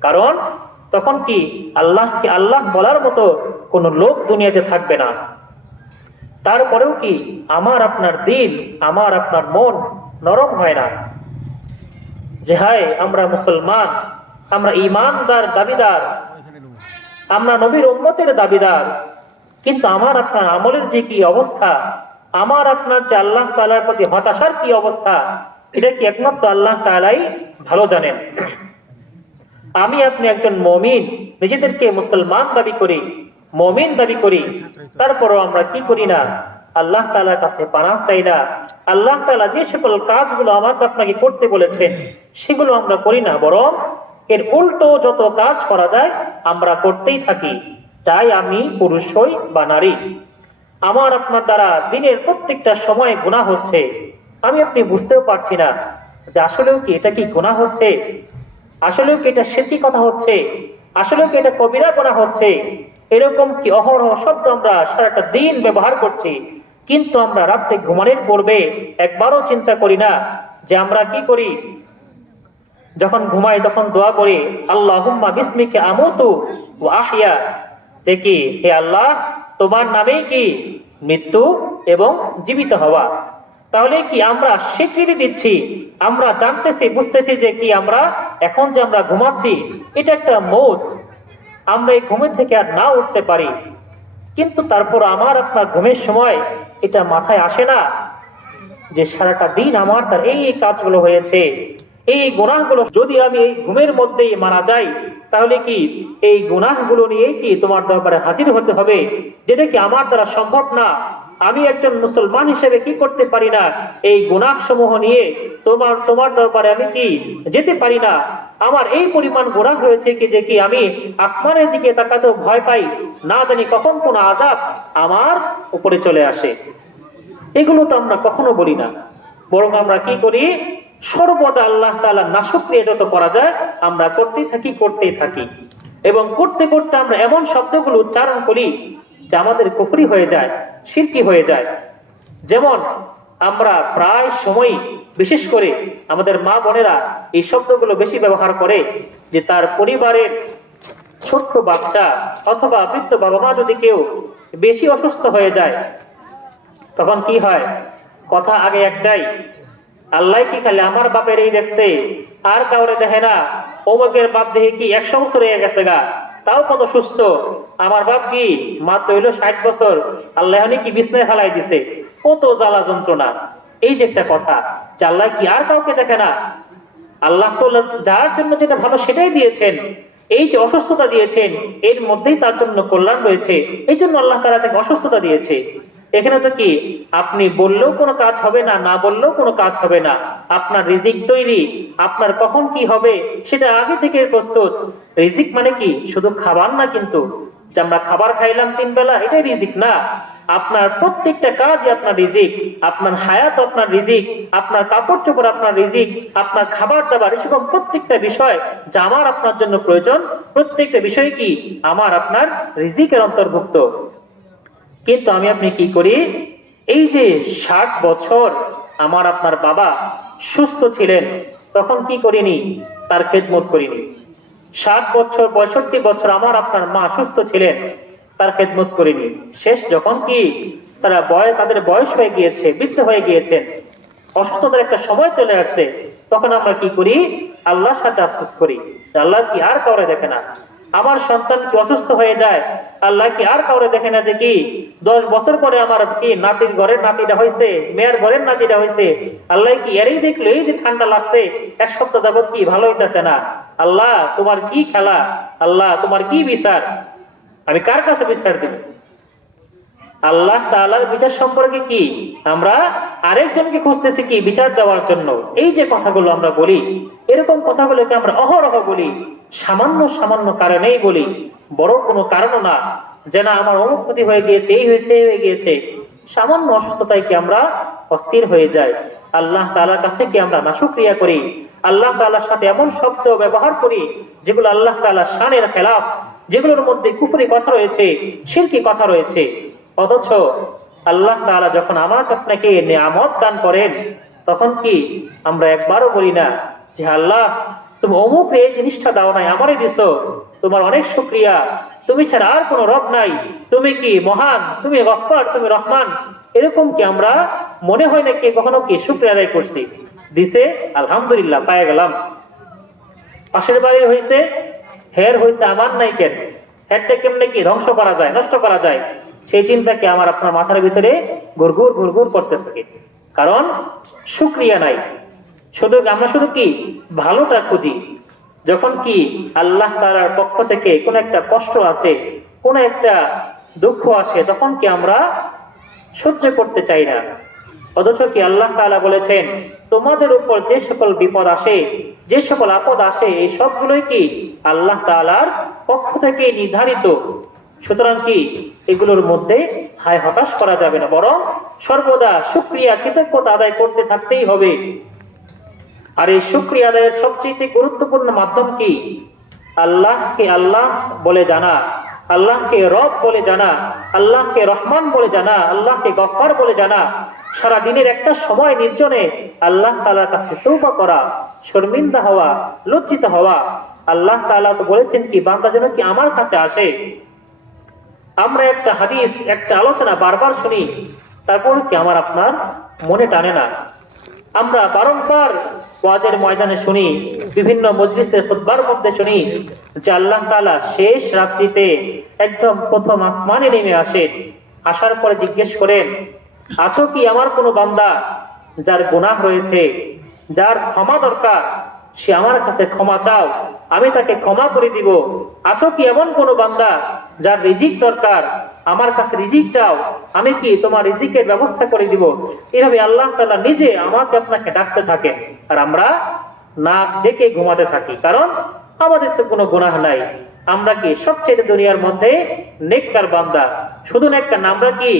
কারণ তখন কি আল্লাহকে আল্লাহ বলার মতো কোন লোক দুনিয়াতে থাকবে না। তারপরেও কি আমার আপনার দিল, আমার আপনার মন নরম হয় না যে হায় আমরা মুসলমান, আমরা ঈমানদার দাবিদার, আমরা নবীর উম্মতের দাবিদার, কিন্তু আমার আপনার আমলের যে কি অবস্থা, আমার আপনার যে আল্লাহ তাআলার প্রতি হতাশার কি অবস্থা, এটা কি একমাত্র আল্লাহ তাআলাই ভালো জানেন। আমি আপনি একজন মুমিন, নিজেদেরকে মুসলমান দাবি করি, মুমিন দাবি করি, তারপরও আমরা কি করি না? আল্লাহ তাআলার কাছে পানাহ চাই না। আল্লাহ তাআলা যে সকল কাজগুলো আমাকে আপনাকে করতে বলেছেন, সেগুলো আমরা করি না, বরং এর উল্টো যত কাজ করা যায় আমরা করতেই থাকি, চাই আমি পুরুষ হই বা নারী। আমার আপনার দ্বারা দিনের প্রত্যেকটা সময় গুনাহ হচ্ছে, আমি আপনি বুঝতেও পারছি না যে আসলেও কি এটা কি গুনাহ হচ্ছে, আসলেও কি এটা শিরকি কথা হচ্ছে, আসলেও কি এটা কবিরা গুনাহ হচ্ছে। এরকম কি অহরহ শব্দ আমরা সারাটা দিন ব্যবহার করছি, কিন্তু আমরা রাত্রে ঘুমানোর পূর্বে একবারও চিন্তা করি না যে আমরা কি করি, যখন ঘুমাই তখন দোয়া করি আল্লাহুম্মা বিসমিকা আমুতু ওয়া আহইয়া, যে কি হে আল্লাহ তোমার নামেই কি মৃত্যু এবং জীবিত হওয়া। তাহলে কি আমরা স্বীকৃতি দিচ্ছি, আমরা জানতেছি বুঝতেছি যে কি আমরা এখন যে আমরা ঘুমাচ্ছি এটা একটা মৌত, আমরা এই ঘুমে থেকে আর না উঠতে পারি। কিন্তু তারপর আমার আপনার ঘুমের সময় এটা মাথায় আসে না যে সারাটা দিন আমার তার এই কাজগুলো হয়েছে, এই গুনাহগুলো যদি আমি এই ঘুমের মধ্যেই মারা যাই তাহলে কি এই গুনাহগুলো নিয়ে কি তোমার দরবারে হাজির হতে হবে, যেটা কি আমার দ্বারা সম্ভব না। আমি একজন মুসলমান হিসেবে কি করতে পারি না, এই গুনাহ সমূহ নিয়ে তোমার দরবারে আমি কি যেতে পারি না। আমার এই পরিমাণ গুনাহ হয়েছে কি যে কি আমি আসমানের দিকে তাকাতেও ভয় পাই, না জানি কখন কোন আযাব আমার উপরে চলে আসে। এগুলো তো আমরা কখনো বলি না, বরং আমরা কি করি সর্বদা আল্লাহ তাআলার নাশুকরিয়া যত করা যায় আমরা করতেই থাকি এবং করতে করতে আমরা এমন শব্দগুলো উচ্চারণ করি যে আমাদের কুফরি হয়ে যায়, শিরকি হয়ে যায়। যেমন আমরা প্রায় সময় বিশেষ করে আমাদের মা বোনেরা এই শব্দগুলো বেশি ব্যবহার করে যে তার পরিবারের ছোট্ট বাচ্চা অথবা বৃদ্ধ বাবা মা যদি কেউ বেশি অসুস্থ হয়ে যায় তখন কি হয়, কথা আগে একটাই, আল্লাহ কি খালি আমার বাপের এই দেখছে আর কাউরে দেখে না, অমুকের বাপ দেখে কি 100 বছর হয়ে গেছে গা, তাও কত সুস্থ, আমার বাপ কি মাত্র হইলো 60 বছর, আল্লাহ কি বিছনায় ফেলাই দিছে, কত জ্বালা যন্ত্রণা। এই যে একটা কথা যে আল্লাহ কি আর কাউকে দেখে না, আল্লাহ তো যার জন্য যেটা ভালো সেটাই দিয়েছেন, এই যে অসুস্থতা দিয়েছেন এর মধ্যেই তার জন্য কল্যাণ রয়েছে, এই জন্য আল্লাহ তাআলা তাকে অসুস্থতা দিয়েছে। এখানে তো কি আপনি বললেও কোনো কাজ হবে না, না বললেও কোনো কাজ হবে না, আপনার রিজিক তৈরি, আপনার কখন কি হবে সেটা আগে থেকে প্রস্তুত। রিজিক মানে কি শুধু খাবার না, কিন্তু যে আমরা খাবার খাইলাম 3 বেলা এটাই রিজিক না, আপনার প্রত্যেকটা কাজই আপনার রিজিক, আপনার হায়াত আপনার রিজিক, আপনার কাপড় চোপড় আপনার রিজিক, আপনার খাবার দাবার, এসব প্রত্যেকটা বিষয় যা আমার আপনার জন্য প্রয়োজন, প্রত্যেকটা বিষয় কি আমার আপনার রিজিকের অন্তর্ভুক্ত। কিন্তু আমি আপনি কি করি, এই যে 60 বছর আমার আপনার বাবা সুস্থ ছিলেন তখন কি করিনি, তার খেদমত করিনি। 60 বছর 65 বছর আমার আপনার মা সুস্থ ছিলেন, তার খেদমত করিনি। শেষ যখন কি তাদের বয়স হয়ে গিয়েছে, বৃদ্ধ হয়ে গিয়েছেন, অসুস্থতার একটা সময় চলে আসছে, তখন আমরা কি করি, আল্লাহর সাথে আফসোস করি আল্লাহ কি আর কাউরে দেখে না। আমার সন্তান কি অসুস্থ হয়ে যায়, আল্লাহ কি আর কাউরে দেখে না যে কি 10 বছর পরে আমার কি নাতির ঘরের নাতিটা হয়েছে, মেয়ের ঘরের নাতিটা হয়েছে, আল্লাহ কি এরই দেখলো, এই যে ঠান্ডা লাগছে 1 সপ্তাহ যাবত কি ভালো হইতেছে না, আল্লাহ তোমার কি খেলা, আল্লাহ তোমার কি বিচার, আমি কার কাছে বিচার দিব। আল্লাহ তাআলার বিচার সম্পর্কে কি আমরা আরেকজনকে খুঁজতেছি কি বিচার দেওয়ার জন্য। এই যে কথাগুলো আমরা বলি, এরকম কথাগুলোকে আমরা অহরহ বলি, সামান্য সামান্য কারণেই বলি, বড় কোনো কারণ না যে না আমার অমুক ক্ষতি হয়ে গিয়েছে, এই হয়েছে হয়ে গিয়েছে, সামান্য অসুস্থতায় কি আমরা অস্থির হয়ে যাই, আল্লাহ তাআলার কাছে কি আমরা নাশুকরিয়া করি, আল্লাহ তাআলার সাথে এমন শব্দ ব্যবহার করি যেগুলো আল্লাহ তাআলার শানের খেলাফ, যেগুলোর মধ্যে কুফরি কথা রয়েছে, শিরকি কথা রয়েছে। অথচ আল্লাহ তাআলা যখন আমাকে আপনাকে নিয়ামত দান করেন তখন কি আমরা একবারও বলি না যে আল্লাহ তুমি অমুক এই জিনিসটা দাও নাই, আমারই দিছো, তোমার অনেক শুকরিয়া, তুমি ছাড়া আর কোনো রব নাই, তুমি কি মহান, তুমি গফফার, তুমি রহমান। এরকম কি আমরা মনে হয় না কি কখনো কি শুকরিয়া আদায় করছি, দিছে আলহামদুলিল্লাহ পায়ে গেলাম, পাশের বাড়ি হয়েছে হের হয়েছে আমার নাই কেন, হেরটা কেমনে কি ধ্বংস করা যায়, নষ্ট করা যায়, সেই চিন্তাকে আমার আপনার মাথার ভিতরে ঘুরঘুর ঘুরঘুর করতে থাকে, কারণ শুকরিয়া নাই। আমরা শুধু কি ভালোটা খুঁজি, যখন কি আল্লাহ তাআলার পক্ষ থেকে কোন একটা কষ্ট আসে, কোন একটা দুঃখ আসে, তখন কি আমরা সহ্য করতে চাই না। অথচ কি আল্লাহ তাআলা বলেছেন তোমাদের উপর যে সকল বিপদ আসে, যে সকল আপদ আসে এই সবগুলোই কি আল্লাহ তাআলার পক্ষ থেকে নির্ধারিত। সুতরাং কি এগুলোর মধ্যে হায় হতাশ করা যাবে না, বরং সর্বদা শুকরিয়া কৃতজ্ঞতা আদায় করতে থাকতেই হবে। আর এই শুকরিয়া আদায়ের সবচেয়ে গুরুত্বপূর্ণ মাধ্যম কি? আল্লাহকে আল্লাহ বলে জানা, আল্লাহকে রব বলে জানা, আল্লাহকে রহমান বলে জানা, আল্লাহকে গফফার বলে জানা। সারা দিনের একটা সময় নির্জনে আল্লাহ তাআলার কাছে তওবা করা, শর্মিন্দা হওয়া, লজ্জিত হওয়া। আল্লাহ তাআলা তো বলেছেন কি বান্দা যেন কি আমার কাছে আসে। আমরা একটা হাদিস, একটা আলোচনা বারবার শুনি, তারপর কি আমার আপনার মনে টানে না? আমরা বারংবার ওয়াজের ময়দানে শুনি, বিভিন্ন মজলিসের খুতবার মধ্যে শুনি যে আল্লাহ তাআলা শেষ রাত্রিতে একদম প্রথম আসমানে নেমে আসেন। আসার পরে জিজ্ঞেস করেন, আছো কি আমার কোনো বান্দা যার গুনাহ রয়েছে, যার ক্ষমা দরকার, সে আমার কাছে ক্ষমা চাও, আমি তাকে ক্ষমা করে দিব। আছো কি এমন কোনো বান্দা যার রিজিক দরকার, আমার কাছে রিজিক চাও, আমি কি তোমার রিজিকের ব্যবস্থা করে দিব। এভাবে আল্লাহ তাআলা নিজে আমাকে আপনাকে ডাকতে থাকেন, আর আমরা নাক ডেকে ঘুমাতে থাকি, কারণ আমাদের তো কোনো গুনাহ নাই। আমরা কি সবচেয়ে দুনিয়ার মধ্যে নেককার বান্দা। শুধু নেককার না, আমরা কি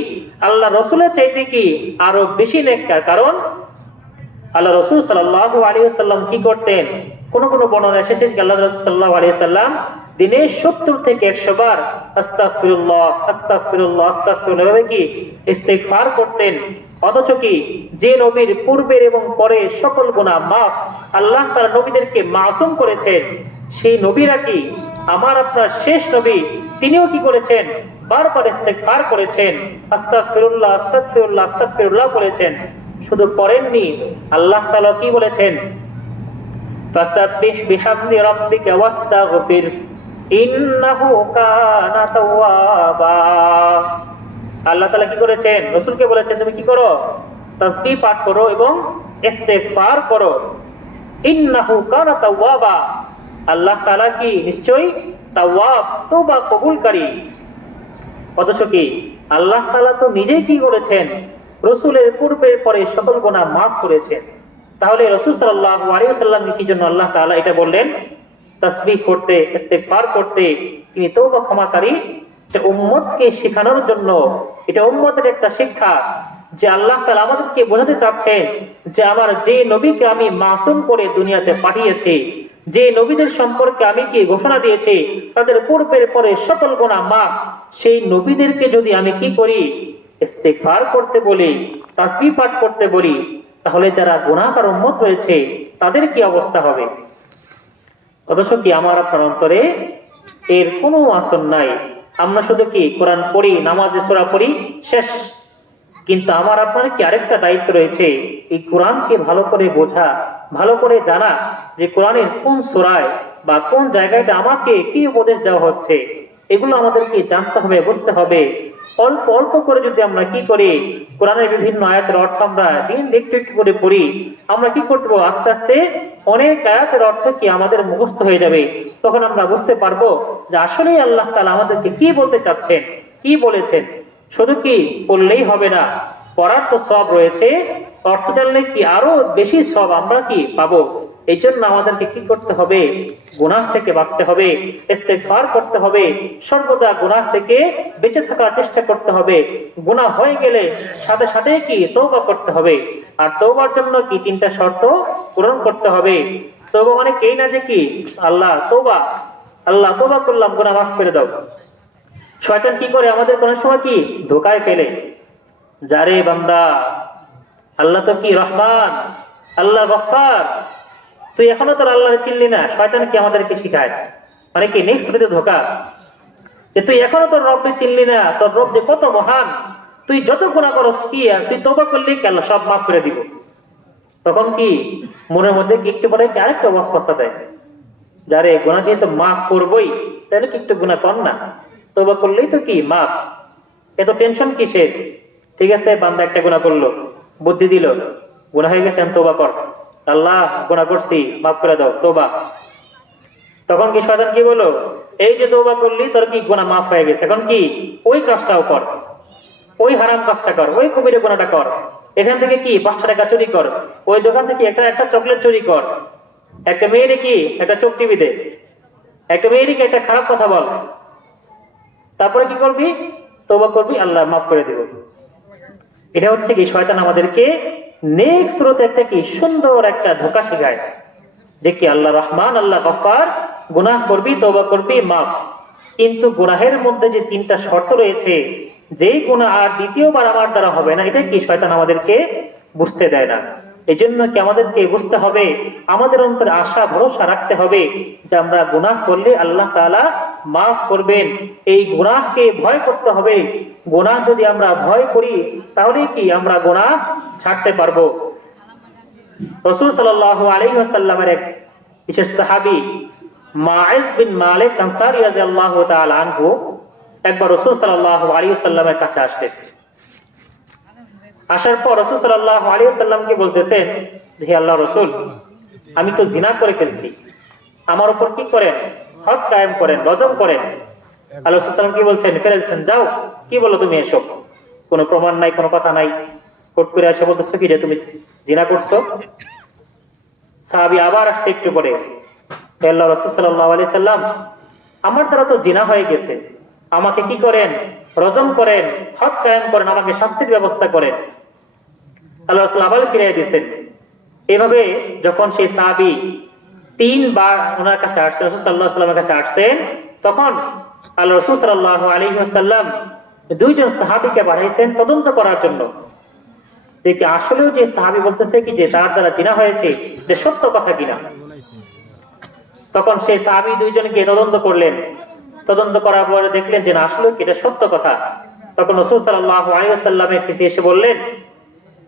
আল্লাহ রসুলের চাইতে কি আরো বেশি নেককার। কারণ আল্লাহ রসুল সাল্লাল্লাহু আলাইহি ওয়াসাল্লাম কি করতেন? কোন কোন বর্ণনা এসেছে আল্লাহ রসুল সাল্লাল্লাহু আলাইহি ওয়াসাল্লাম দিনে 70 থেকে 100 বার আস্তাগফিরুল্লাহ আস্তাগফিরুল্লাহ আস্তাগফিরুল্লাহ কি ইস্তিগফার করতেন। অথচ কি যে নবীর পূর্বের এবং পরে সকল গুনাহ মাফ আল্লাহ তাআলা নবীদেরকে মাসুম করেছেন, সেই নবীরা কি আমার আপনার শেষ নবী, তিনিও কি করেছেন? বারবার ইস্তিগফার করেছেন, আস্তাগফিরুল্লাহ আস্তাগফিরুল্লাহ আস্তাগফিরুল্লাহ করেছেন। শুধু পড়েননি, আল্লাহ তাআলা কি বলেছেন? ফাসাব্বিহ বিহামদি রাব্বিকা ওয়াস্তাগফির ইন্নাহু কানা তাওয়াবা। আল্লাহ তাআলা কি করেছেন? রাসূলকে বলেছেন তুমি কি করো? তাসবিহ পাঠ করো এবং ইস্তিগফার করো। ইন্নাহু কানা তাওয়াবা, আল্লাহ তাআলা কি নিশ্চয়ই তাওয়াব, তওবা কবুলকারী। অথচ কি আল্লাহ তাআলা তো নিজেই কি করেছেন? রাসূলের পূর্বের পরে সকল গুনাহ মাফ করেছেন। তাহলে রাসূল সাল্লাল্লাহু আলাইহি ওয়াসাল্লাম কি জন্য আল্লাহ তাআলা এটা বললেন? তাসবিহ করতে, ইস্তিগফার করতে, তিনি তওবা ক্ষমাকারী। এটা উম্মতকে শেখানোর জন্য, এটা উম্মতের একটা শিক্ষা যে আল্লাহ তাআলা আমাদেরকে বোঝাতে চাচ্ছেন যে আমার যে নবীকে আমি মাসুম করে দুনিয়াতে পাঠিয়েছি, যে নবীদের সম্পর্কে আমি কি ঘোষণা দিয়েছি তাদের পূর্বের পরে সকল গুনাহ মাফ, সেই নবীদেরকে যদি আমি কি করি? ইস্তিগফার করতে বলি, তাসবিহ পাঠ করতে বলি, তাহলে যারা গুনাহগার উম্মত রয়েছে তাদের কি অবস্থা হবে? অথচ কি আমার আপনার অন্তরে এর কোনো আসর নাই। আমরা শুধু কি কোরআন পড়ি, নামাজে সূরা পড়ি, শেষ। কিন্তু আমার আপনার কি আরেকটা দায়িত্ব রয়েছে, এই কোরআনকে ভালো করে বোঝা, ভালো করে জানা যে কোরআনের কোন সূরায় বা কোন জায়গাটা আমাকে কি উপদেশ দেওয়া হচ্ছে, এগুলো আমাদেরকে জানতে হবে, বুঝতে হবে। অল্প অল্প করে যদি আমরা কি করি, কোরআনের বিভিন্ন আয়াতের অর্থ আমরা দিন একটু একটু করে পড়ি, আমরা কি করতে পারবো? আস্তে আস্তে অনেক আয়াতের অর্থ কি আমাদের মুখস্থ হয়ে যাবে। তখন আমরা বুঝতে পারবো যে আসলেই আল্লাহ তাআলা আমাদেরকে কি বলতে চাচ্ছেন, কি বলেছেন। শুধু কি পড়লেই হবে না, পড়ার তো সব রয়েছে, অর্থ জানলে কি আরো বেশি সব আমরা কি পাবো। এই জন্য আমাদেরকে কি করতে হবে? গুনাহ থেকে বাঁচতে হবে, ইস্তিগফার করতে হবে, সর্বদা গুনাহ থেকে বেঁচে থাকার চেষ্টা করতে হবে। গুনাহ হয়ে গেলে সাথে সাথে কি তওবা করতে হবে। আর তওবার জন্য কি 3টা শর্ত পূরণ করতে হবে। তওবা মানে এই না যে কি আল্লাহ তওবা, আল্লাহ তওবা করলাম, গুনাহ মাফ করে দাও। শয়তান কি করে? আমাদের কোন সময় কি ধোকায় ফেলে, যারে বান্দা আল্লাহ তো কি রহমান, আল্লাহ গফফার, তুই এখনো তোর আল্লাহ চিনলি না। শয়তান কি আমাদেরকে শিখায়, মানে কি নেক্সট ভিডিও ধোকা, যে তুই এখনো তোর রবকে চিনলি না, তোর রব যে কত মহান, তুই যত গুনাহ করস কি আর তুই তওবা করলি কি আল্লাহ সব মাফ করে দিব। তখন কি মনের মধ্যে কি একটু পরে কি আরেকটা ওয়াসওয়াসা দেয়, যারে গুনাহ যেহেতু মাফ করবই, তাহলে কি একটু গুনাহ কর না, তওবা করলেই তো কি মাফ, এত টেনশন কিসের? ঠিক আছে, বান্দা একটা গুনাহ করলো, বুদ্ধি দিল, গুনাহ হয়ে গেছে, তওবা কর, আল্লাহ গুনাহ করছি মাফ করে দাও, তওবা। তখন কি শয়তান কি বলো? এই যে তওবা করলি, তোর কি গুনাহ মাফ হয়ে গেছে, এখন কি ওই কাজটাও কর, ওই হারাম কাজটা কর, ওই কবিরা গুনাহটা কর, এখান থেকে কি 5টা টাকা চুরি কর, ওই দোকান থেকে একটা চকলেট চুরি কর। একটা মেয়ের কি একটা চোখ টিপি দে, একটা মেয়ের কি একটা খারাপ কথা বল, তারপরে কি করবি? তওবা করবি, আল্লাহ মাফ করে দেব। এটা হচ্ছে কি শয়তান আমাদেরকে নেক স্রোতে একটা কি সুন্দর একটা ধোঁকা শেখায় যে কি আল্লাহ রহমান, আল্লাহ গফফার, গুনাহ করবি, তওবা করবি, মাফ। কিন্তু গুনাহের মধ্যে যে তিনটা শর্ত রয়েছে, যেই গুনাহ আর দ্বিতীয়বার আমার দ্বারা হবে না, এটা কি শয়তান আমাদেরকে বুঝতে দেয় না। এই জন্য কি আমাদেরকে বুঝতে হবে, আমাদের অন্তরে আশা ভরসা রাখতে হবে যে আমরা গুনাহ করলে আল্লাহ তাআলা মাফ করবেন। এই গুনাহকে ভয় করতে হবে। গুনাহ যদি আমরা ভয় করি তাহলে কি আমরা গুনাহ ছাড়তে পারবো। রাসূল সাল্লাল্লাহু আলাইহি ওয়াসাল্লামের এক বিশেষ সাহাবী মাইজ বিন মালিক আনসারী রাদিয়াল্লাহু তাআলা আনহু একবার রাসূল সাল্লাল্লাহু আলাইহি ওয়াসাল্লামের কাছে আসলেন। আসার পর রাসূল সাল্লাল্লাহু আলাইহি ওয়াসাল্লামকে বলতেছেন, হে আল্লাহর রাসূল, আমি তো জিনা করে ফেলছি, আমার উপর কি করেন? হদ কায়েম করেন, রজম করেন। আল্লাহ রাসূল সাল্লাল্লাহু কি বলছেন? ফেরেছেন, যাও, কি বলো তুমি এসব? কোনো প্রমাণ নাই, কোনো কথা নাই, কোট করে এসে বলতেছো কি যে তুমি জিনা করছো। সাহাবী আবার আসছে একটু পরে, হে আল্লাহর রাসূল সাল্লাল্লাহু আলাইহি সাল্লাম, আমার দ্বারা তো জিনা হয়ে গেছে, আমাকে কি করেন? রজম করেন, হদ কায়েম করেন, আমাকে শাস্তির ব্যবস্থা করেন। আল্লাহ রাসূল আবার ফিরিয়ে দিয়েছেন। এভাবে যখন সেই সাহাবী তিনবার ওনার কাছে আসছেন, রাসূল সাল্লাল্লাহু আলাইহি ওয়াসাল্লামের কাছে আসছেন, তখন আল্লাহ রাসূল সাল্লাল্লাহু আলাইহি ওয়াসাল্লাম দুইজন সাহাবীকে পাঠাইছেন তদন্ত করার জন্য যে কি আসলেও যে সাহাবী বলতেছে কি যে তার দ্বারা জিনা হয়েছে, যে সত্য কথা কিনা। তখন সেই সাহাবী দুইজনকে তদন্ত করলেন, তদন্ত করার পরে দেখলেন যে না, আসলে কি এটা সত্য কথা। তখন রাসূল সাল্লাল্লাহু আলাইহি ওয়াসাল্লামের কাছে এসে বললেন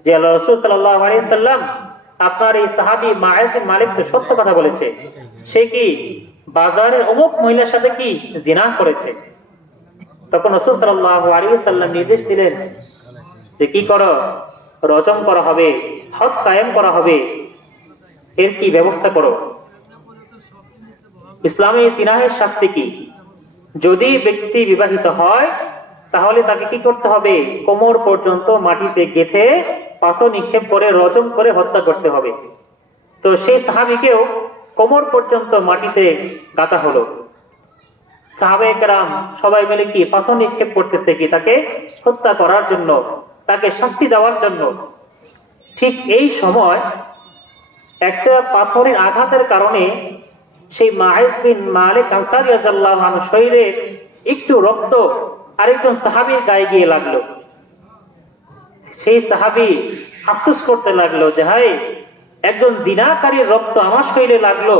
যে আল্লাহ রাসূল সাল্লাল্লাহু আলাইহি ওয়াসাল্লাম, আপনার এই সাহাবী মাইজ বিন মালিক তো সত্য কথা বলেছে, সে কি বাজারের অমুক মহিলার সাথে কি জিনা করেছে। তখন রাসূল সাল্লাল্লাহু আলাইহি ওয়াসাল্লাম নির্দেশ দিলেন যে কি করো? রজম করা হবে, হদ কায়েম করা হবে, এর কি ব্যবস্থা করো। ইসলামে জিনাহের শাস্তি কি? যদি ব্যক্তি বিবাহিত হয় তাহলে তাকে কি করতে হবে? কোমর পর্যন্ত মাটিতে গেঁথে পাথর নিক্ষেপ করে রজম করে হত্যা করতে হবে। তো সেই সাহাবীকেও কোমর পর্যন্ত মাটিতে গাঁথা হলো। সাহাবায়ে কেরাম সবাই মিলে কি পাথর নিক্ষেপ করতেছে কি তাকে হত্যা করার জন্য, তাকে শাস্তি দেওয়ার জন্য। ঠিক এই সময় একটা পাথরের আঘাতের কারণে সেই মাইজ বিন মালিক আনসারী রাদিয়াল্লাহু আনহু শরীরে একটু রক্ত আরেকজন সাহাবীর গায়ে গিয়ে লাগলো। সেই সাহাবী আফসোস করতে লাগলো যে হায়, একজন জিনাকারীর রক্ত আমার শরীরে লাগলো,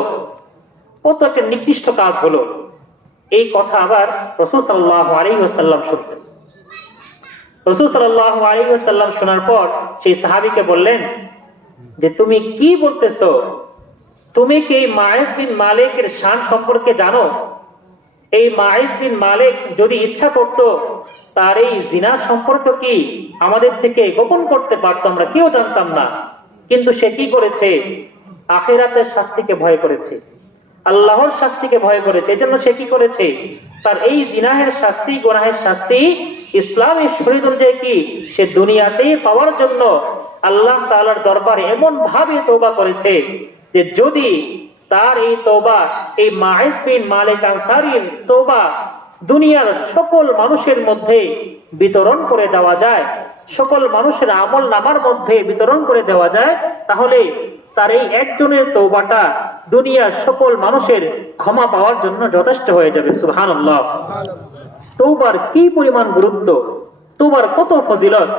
কত একটা নিকৃষ্ট কাজ হলো। এই কথা আবার রাসূল সাল্লাল্লাহু আলাইহি ওয়াসাল্লাম শুনছেন। রাসূল সাল্লাল্লাহু আলাইহি ওয়াসাল্লাম শোনার পর সেই সাহাবীকে বললেন যে তুমি কি বলতেছো? তুমি কি এই মাইজ বিন মালিকের শান সম্পর্কে জানো? এই মাইজ বিন মালিক যদি ইচ্ছা করতো তার এই জিনা সম্পর্ক কি আমাদের থেকে গোপন করতে পারতো, আমরা কেউ জানতাম না। কিন্তু সে কি করেছে? আখিরাতের শাস্তিকে ভয় করেছে, আল্লাহর শাস্তিকে ভয় করেছে। এজন্য সে কি করেছে? তার এই জিনাহের শাস্তি, গুনাহের শাস্তি ইসলামের শরীয়ত অনুযায়ী কি সে দুনিয়াতেই পাওয়ার জন্য আল্লাহ তাআলার দরবারে এমন ভাবে তওবা করেছে যে যদি তার এই তওবা, এই মাইজ বিন মালিক আনসারীর তওবা দুনিয়ার সকল মানুষের মধ্যে বিতরণ করে দেওয়া যায়, সকল মানুষের আমল নামার মধ্যে বিতরণ করে দেওয়া যায়, তাহলে তার এই একজনের তওবাটা দুনিয়ার সকল মানুষের ক্ষমা পাওয়ার জন্য যথেষ্ট হয়ে যাবে। সুবহানাল্লাহ। তওবার কি পরিমাণ গুরুত্ব, তওবার কত ফজিলত।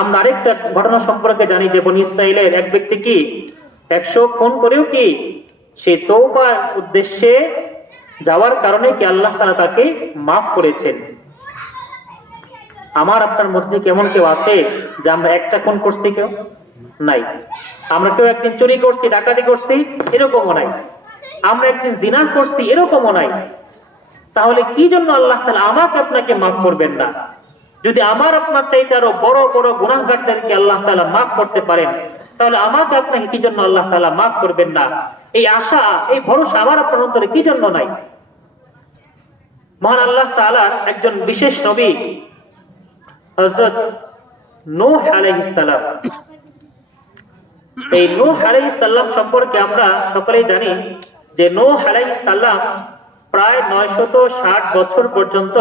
আমরা আরেকটা ঘটনা সম্পর্কে জানি যে বনী ইসরাইলের এক ব্যক্তি কি 100 খুন করেও কি সে তওবার উদ্দেশ্যে যাওয়ার কারণে কি আল্লাহ তাআলা তাকে মাফ করেছেন। আমার আপনার মধ্যে কেমন কেউ আছে যে আমরা একটা খুন করছি? কেউ নাই। আমরা কেউ একদিন চুরি করছি, ডাকাতি করছি, এরকমও নাই। আমরা একদিন জিনা করছি, এরকমও নাই। তাহলে কি জন্য আল্লাহ তাআলা আমাকে আপনাকে মাফ করবেন না? যদি আমার আপনার চাইতে আরো বড় বড় গুনাহগারদেরকে আল্লাহ তাআলা মাফ করতে পারেন, তাহলে আমাকে আপনাকে কি জন্য আল্লাহ তাআলা মাফ করবেন না? এই আশা, এই ভরসা আমার আপনার অন্তরে কি জন্য নাই? মহান আল্লাহ তাআলার একজন বিশেষ নবী হযরত নূহ আলাইহিস সালাম, এই নূহ আলাইহিস সালাম সম্পর্কে আমরা সকলেই জানি যে নূহ আলাইহিস সালাম প্রায় 960 বছর পর্যন্ত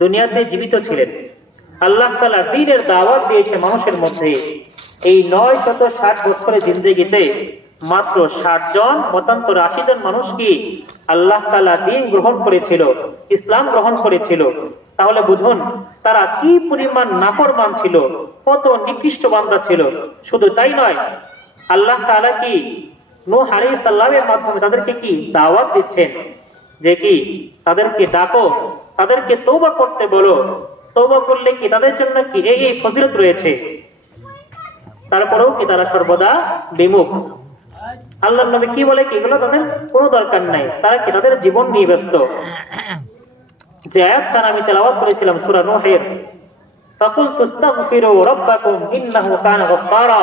দুনিয়াতে জীবিত ছিলেন। আল্লাহ তাআলা দ্বীনের দাওয়াত দিয়েছে মানুষের মধ্যে। এই 960 বছরের জিন্দেগিতে মাত্র 60 জন মতান্তর 80 জন মানুষ কি আল্লাহ তাআলা দ্বীন গ্রহণ করেছিল, ইসলাম গ্রহণ করেছিল। তাহলে বুঝুন তারা কি পরিমাণ নাফরমান ছিল, কত নিকৃষ্ট বান্দা ছিল। শুধু তাই নয়, আল্লাহ তাআলা কি নূহ আলাইহিস সালামের মাধ্যমে তাদেরকে কি দাওয়াত দিচ্ছেন যে কি তাদেরকে ডাকো, তাদেরকে তওবা করতে বলো। তওবা করলে কি তাদের জন্য কি এই ফজিলত রয়েছে। তারপরেও কি তারা সর্বদা বিমুখ। আল্লাহর নবী কি বলে কি এগুলো তাদের কোনো দরকার নাই, তারা কি তাদের জীবন নিয়ে ব্যস্ত। যে আয়াতটা আমি তেলাওয়াত করেছিলাম সূরা নূহের, ফাকুল তুস্তাগফিরু রাব্বাকুম ইন্নাহু কানা গফফারা,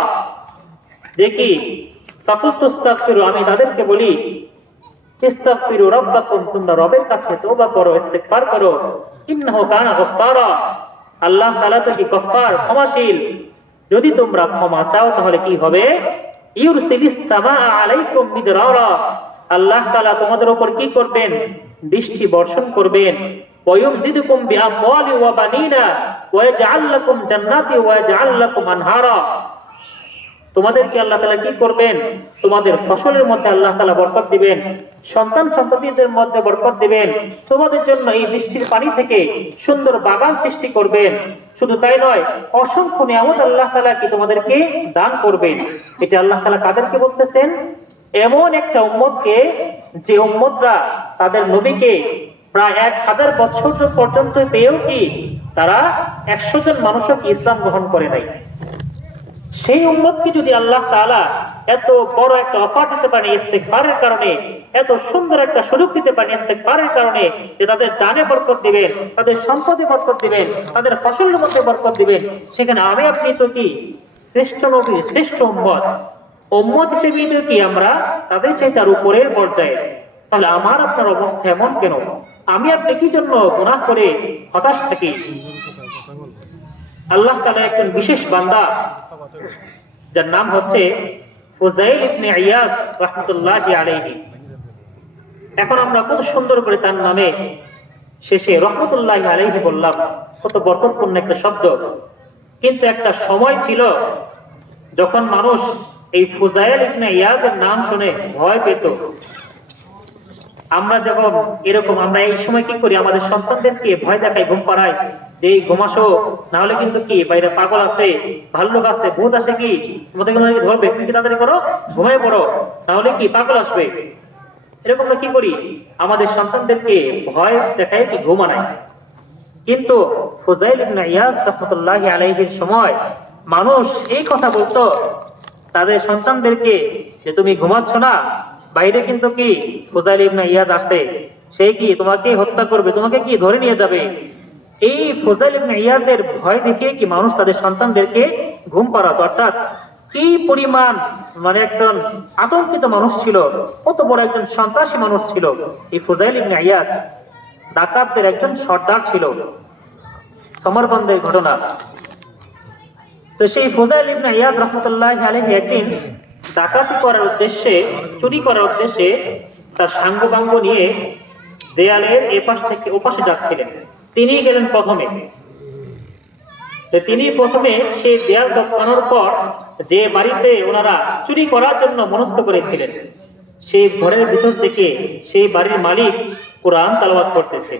যে কি ফাকুল তুস্তাগফিরু, আমি তাদেরকে বলি ইস্তাগফিরু রাব্বাকুম, তোমরা রবের কাছে তওবা করো, ইস্তিগফার করো। ইন্নাহু কানা গফফারা, আল্লাহ তাআলা তো কি গফফার, ক্ষমাশীল। যদি তোমরা ক্ষমা চাও তাহলে কি হবে, ইউরসিলিস সামাআ আলাইকুম মিদরারা, আল্লাহ তাআলা তোমাদের উপর কি করবেন, বৃষ্টি বর্ষণ করবেন। ওয়ায়ুমদিদুকুম বিআমওয়ালি ওয়া বানিনা ওয়া ইয়াজআল লাকুম জান্নাতি ওয়া ইয়াজআল লাকুম আনহারা, তোমাদেরকে আল্লাহ তাআলা কি করবেন, তোমাদের ফসলের মধ্যে আল্লাহ তাআলা বরকত দিবেন, সন্তান সন্ততিদের মধ্যে বরকত দিবেন, তোমাদের জন্য এই বৃষ্টির পানি থেকে সুন্দর বাগান সৃষ্টি করবেন। শুধু তাই নয়, অসংখ্য নিয়ামত আল্লাহ তাআলা কি তোমাদেরকে দান করবেন। এটা আল্লাহ তাআলা কাদেরকে বলতেছেন, এমন একটা উম্মতকে যে উম্মতরা তাদের নবীকে প্রায় 1000 বছর পর্যন্ত পেয়েও কি তারা 100 জন মানুষও কি ইসলাম গ্রহণ করে নাই। সেই উম্মতকে যদি আল্লাহ তাআলা এত বড় একটা অফার দিতে পারে ইস্তিগফারের কারণে, এত সুন্দর একটা সুযোগ দিতে পারে ইস্তিগফারের কারণে, যে তাদের জানে বরকত দিবেন, তাদের সম্পদে বরকত দিবেন, তাদের ফসলের মধ্যে বরকত দিবেন, সেখানে আমি আপনি তো কি শ্রেষ্ঠ নবী, শ্রেষ্ঠ উম্মত হিসেবে তো কি আমরা তাদের চাইতে আর উপরের পর্যায়ে। তাহলে আমার আপনার অবস্থা এমন কেন? আমি আপনি কি জন্য গুনাহ করে হতাশ থাকি? আল্লাহ তাআলা একজন বিশেষ বান্দা যার নাম হচ্ছে ফুযাইল ইবনে ইয়াস রাহমাতুল্লাহি আলাইহি। এখন আমরা কত সুন্দর করে তার নামে শেষে রাহমাতুল্লাহি আলাইহি বললাম, কত বরকতপূর্ণ একটা শব্দ। কিন্তু একটা সময় ছিল যখন মানুষ এই ফুযাইল ইবনে ইয়াসের নাম শুনে ভয় পেত। আমরা যখন এরকম আমরা এই সময় কি করি, আমাদের সন্তানদেরকে ভয় দেখাই, ঘুম পাড়াই, যে ঘুমাসো, না হলে কিন্তু কি বাইরে পাগল আছে, ভাল্লুক আছে, ভূত আসে, কি তোমাদের ধরবে, তুমি কি তাড়াতাড়ি করো, ঘুমিয়ে পড়ো, না হলে কি পাগল আসবে। এরকম আমরা কি করি, আমাদের সন্তানদেরকে ভয় দেখাই কি ঘুমানাই। কিন্তু ফুযাইল ইবনে ইয়াস রাহমাতুল্লাহি আলাইহির সময় মানুষ এই কথা বলতো তাদের সন্তানদেরকে যে তুমি ঘুমাচ্ছ না, বাইরে কিন্তু কি ফুযাইল ইবনে ইয়াস আসে, সে কি তোমাকে হত্যা করবে, তোমাকে কি ধরে নিয়ে যাবে। এই ফুযাইল ইবনে ইয়াসের ভয় দেখে কি মানুষ তাদের সন্তানদেরকে ঘুম পাড়াতো। অর্থাৎ কি পরিমাণ মানে একজন আতঙ্কিত মানুষ ছিল, কত বড় একজন সন্ত্রাসী মানুষ ছিল এই ফুযাইল ইবনে ইয়াস। ডাকাতদের একজন সর্দার ছিল। সমরবন্দের ঘটনা। তো সেই ফুযাইল ইবনে ইয়াস রাহমাতুল্লাহি আলাইহি একদিন ডাকাতি করার উদ্দেশ্যে, চুরি করার উদ্দেশ্যে তার সাঙ্গপাঙ্গ নিয়ে দেয়ালের এপাশ থেকে ওপাশে যাচ্ছিলেন। তিনি গেলেন প্রথমে। তিনি প্রথমে সেই দেয়াল টপকানোর পর যে বাড়িতে ওনারা চুরি করার জন্য মনস্থ করেছিলেন, সেই ঘরের ভিতর থেকে সেই বাড়ির মালিক কোরআন তেলাওয়াত করতেছে।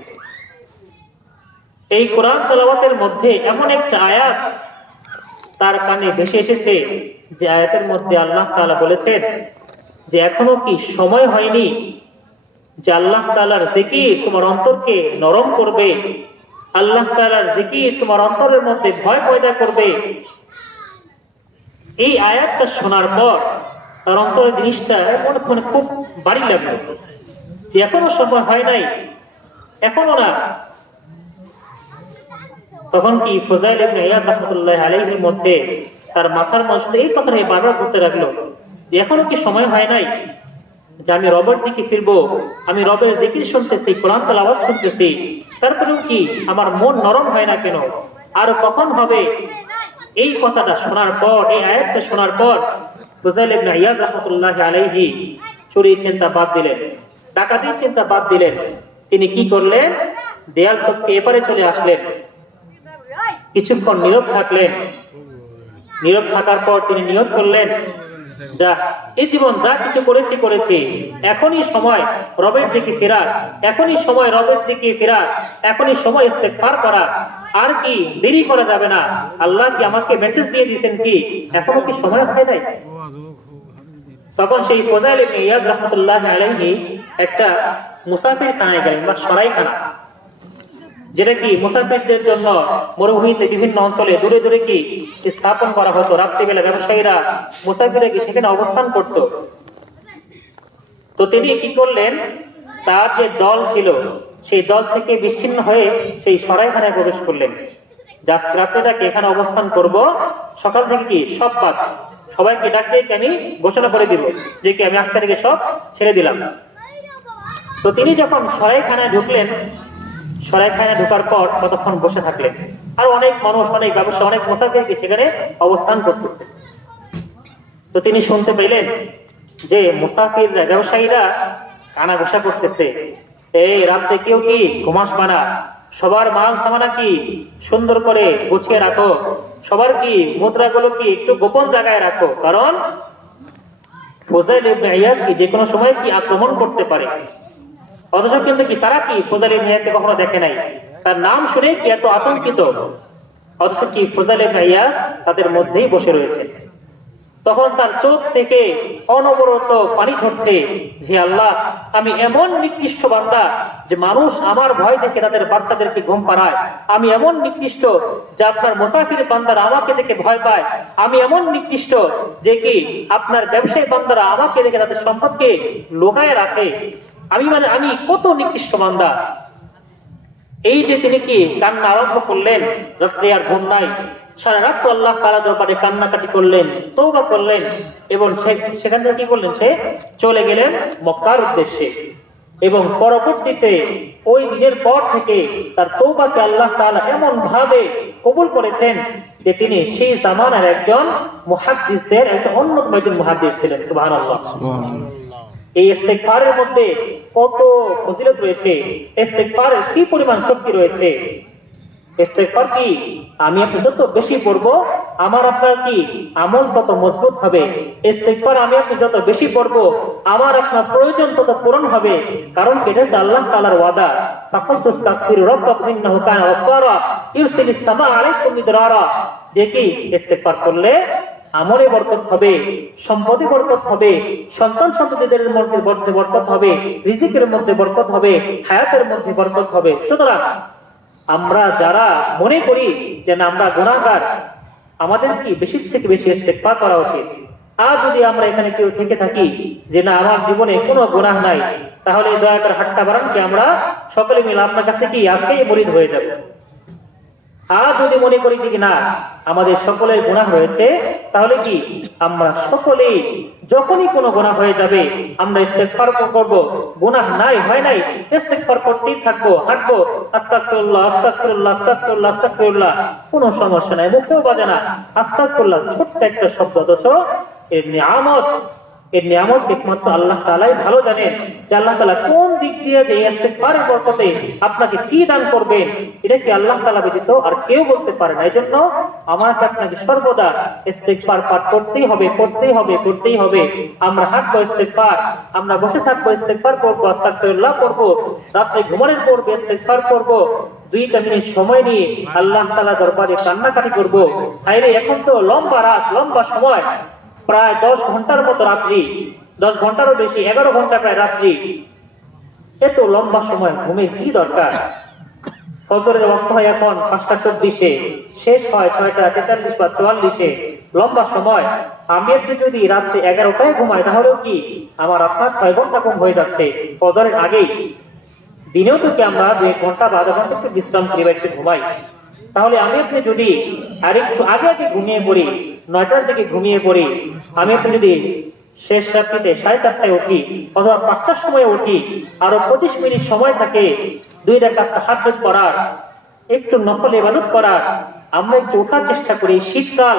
এই কোরআন তেলাওয়াতের মধ্যে এমন একটা আয়াত তার কানে ভেসে এসেছে, যে আয়াতের মধ্যে আল্লাহ তাআলা বলেছেন যে এখনো কি সময় হয়নি যে আল্লাহ তাআলার জিকির তোমার অন্তরকে নরম করবে, আল্লাহ তাআলার জিকির তোমার অন্তরের মধ্যে ভয় পয়দা করবে। এই আয়াতটা শোনার পর তার অন্তরের জিনিসটা মনে খুব ভারী লাগলো, যে এখনো সময় হয় নাই, এখনো না। তখন কি ফুযাইল ইবনে ইয়াস রাহমাতুল্লাহি আলাইহির মধ্যে তার মাথার মধ্যে এই কথাটাই বারবার করতে লাগলো যে এখনো কি সময় হয় নাই যে আমি রবের দিকে ফিরবো, আমি রবের জিকির শুনতেছি, কোরআন তেলাওয়াত শুনতেছি, তারপরেও কি আমার মন নরম হয় না কেন, আর কখন হবে। এই কথাটা শোনার পর, এই আয়াতটা শোনার পর ফুযাইল ইবনে ইয়াদ রাহমাতুল্লাহি আলাইহি চুরির চিন্তা বাদ দিলেন, ডাকাতির চিন্তা বাদ দিলেন। তিনি কি করলেন? দেয়াল টপকে এপারে চলে আসলেন, কিছুক্ষণ নীরব থাকলেন। নীরব থাকার পর তিনি নিয়ত করলেন, যা এই জীবন যা কিছু করেছি, এখনই সময় রবের দিকে ফেরা, এখনই সময় রবের দিকে ফেরা, এখনই সময় ইস্তেগফার করা, আর কি দেরি করা যাবে না। আল্লাহ কি আমাকে মেসেজ দিয়ে দিয়েছেন কি এখনো কি সময় হয় নাই? তখন সেই ফুযাইল ইবনে ইয়াদ রাহমাতুল্লাহি আলাইহি একটা মুসাফির খানায় গেলেন, বা সরাইখানা, যেটা কি মুসাফিরদের জন্য মরুভূমিতে বিভিন্ন অঞ্চলে দূরে দূরে কি স্থাপন করা হতো। রাত্রিবেলা ব্যবসায়ীরা মুসাফিরে কি সেখানে অবস্থান করত। তো তিনি কি করলেন? তার যে দল ছিল সেই দল থেকে বিচ্ছিন্ন হয়ে সেই সরাইখানায় প্রবেশ করলেন। জাস্ট রাত্রিটাকে এখানে অবস্থান করব, সকাল থেকে কি সব বাদ, সবাইকে ডাক দিয়ে আমি ঘোষণা করে দিব যে কি আমি আজকে থেকে সব ছেড়ে দিলাম। তো তিনি যখন সরাইখানায় ঢুকলেন, সরাইখানায় ঢোকার পর কতক্ষণ বসে থাকলেন, আর অনেক মানুষ, অনেক ব্যবসা, অনেক মুসাফির সেখানে অবস্থান করতেছে। তো তিনি শুনতে পেলেন যে মুসাফির ব্যবসায়ীরা কানা ঘোষা করতেছে, এই রাত্রে কেউ কি ঘুমাসবা না, সবার মাল সামানা কি সুন্দর করে গুছিয়ে রাখো, সবার কি মুদ্রাগুলো কি একটু গোপন জায়গায় রাখো, কারণ ফুযাইল ইবনে ইয়াদ কি যে কোনো সময় কি আক্রমণ করতে পারে। অথচ কিন্তু কি তারা কি ফুযাইল ইবনে ইয়াদকে কখনো দেখে নাই, তার নাম শুনে কি এত আতঙ্কিত, অথচ কি ফুযাইল ইবনে ইয়াদ তাদের মধ্যেই বসে রয়েছে। তখন তার চোখ থেকে অনবরত পানি ঝরছে, যে আল্লাহ, আমি এমন নিকৃষ্ট বান্দা যে মানুষ আমার ভয় দেখে তাদের বাচ্চাদেরকে ঘুম পাড়ায়, আমি এমন নিকৃষ্ট যে আপনার মুসাফির বান্দারা আমাকে দেখে ভয় পায়, আমি এমন নিকৃষ্ট যে কি আপনার ব্যবসায়ী বান্দারা আমাকে দেখে তাদের সম্পদকে লুকায় রাখে, আমি কত নিকৃষ্ট বান্দা। এই যে তিনি কি কান্না আরম্ভ করলেন, রাত্রে আর ঘুম নাই, সারা রাত আল্লাহ তাআলা দরবারে কান্নাকাটি করলেন, তওবা করলেন, এবং সেখান থেকে কি করলেন? সে চলে গেলেন মক্কার উদ্দেশ্যে। এবং পরবর্তীতে ওই দিনের পর থেকে তার তওবাকে আল্লাহ তাআলা এমন ভাবে কবুল করেছেন যে তিনি সেই জামানার একজন মুহাদ্দিসদের একজন অন্যতম একজন মুহাদ্দিস ছিলেন। সুবহানাল্লাহ। এই ইস্তেগফারের মধ্যে কত ফজিলত রয়েছে, ইস্তেগফারের কি পরিমাণ শক্তি রয়েছে। ইস্তেগফার কি আমি আপনি যত বেশি পড়বো আমার আপনার কি আমল তত মজবুত হবে। ইস্তেগফার আমি আপনি যত বেশি পড়বো আমার আপনার প্রয়োজন তত পূরণ হবে, কারণ এটা আল্লাহ তাআলার ওয়াদা, ফাকালতুস্তাগফিরু রাব্বাকুম ইন্নাহু কানা গাফফারা ইউরসিলিস সামা আলাইকুম মিদরারা। যে কি ইস্তেগফার করলে আমলে বরকত হবে, সম্পদে বরকত হবে, সন্তান সন্ততিদের মধ্যে বরকত হবে, রিজিকের মধ্যে বরকত হবে, হায়াতের মধ্যে বরকত হবে। সুতরাং আমরা যারা মনে করি যে না আমরা গুনাহগার, আমাদের কি বেশি থেকে বেশি ইস্তেগফার করা উচিত। আর যদি আমরা এখানে কেউ থেকে থাকি যে না আমার জীবনে কোনো গুনাহ নাই, তাহলে দয়া করে হাতটা বাড়ান কি আমরা সকলে মিলে আপনার কাছে কি আজকেই মুরিদ হয়ে যাব। আর যদি মনে করি যে না আমাদের সকলের গুনাহ রয়েছে, তাহলে কি আমরা সকলেই যখনই কোনো গুনাহ হয়ে যাবে আমরা ইস্তেগফার করব, গুনাহ নাই হয় নাই ইস্তেগফার করতেই থাকবো, হাঁটবো আস্তাগফিরুল্লাহ আস্তাগফিরুল্লাহ আস্তাগফিরুল্লাহ আস্তাগফিরুল্লাহ, কোনো সমস্যা নাই, মুখেও বাজে না। আস্তাগফিরুল্লাহ ছোট্ট একটা শব্দ, অথচ এর নিয়ামত, এর নিয়ামত একমাত্র আল্লাহ তাআলাই ভালো জানেন যে আল্লাহ তাআলা কোন দিক দিয়ে যে ইস্তেগফারের বরকতে আপনাকে কি দান করবেন, এটা কি আল্লাহ তাআলা ব্যতীত আর কেউ বলতে পারে না। এজন্য আমাকে আপনাকে সর্বদা ইস্তেগফার পাঠ করতেই হবে, করতেই হবে, করতেই হবে। আমরা হাঁটবো ইস্তেগফার, আমরা বসে থাকবো ইস্তেগফার করবো, আস্তাগফিরুল্লাহ করবো, রাতে ঘুমানোর পর ইস্তেগফার করবো, 2টা মিনিট সময় নিয়ে আল্লাহ তাআলা দরবারে কান্নাকাটি করবো। আরে এখন তো লম্বা রাত, লম্বা সময়, প্রায় 10 ঘন্টার মতো রাত্রি, 10 ঘন্টারও বেশি, 11 ঘন্টা প্রায় রাত্রি, এত লম্বা সময় ঘুমের কি দরকার? ফজরের ওয়াক্ত হয় এখন 5:24, শেষ হয় 6:43 বা 44, লম্বা সময়। আমি একটু যদি রাত্রে 11টায় ঘুমাই তাহলেও কি আমার আপনার 6 ঘন্টা কম হয়ে যাচ্ছে ফজরের আগেই। দিনেও তো কি আমরা 2 ঘন্টা বা আধা ঘন্টা একটু বিশ্রাম করি বা একটু ঘুমাই। তাহলে আমি আপনি যদি আরেকটু আগে আগে ঘুমিয়ে পড়ি, 9টার দিকে ঘুমিয়ে পড়ি, আমি আপনি যদি শেষ রাত্রিতে 4:30টায় উঠি অথবা 5টার সময় উঠি, আরো 25 মিনিট সময় থাকে 2 রাকাত তাহাজ্জুদ করার, একটু নফল ইবাদত করার, আমরা একটু ওঠার চেষ্টা করি। শীতকাল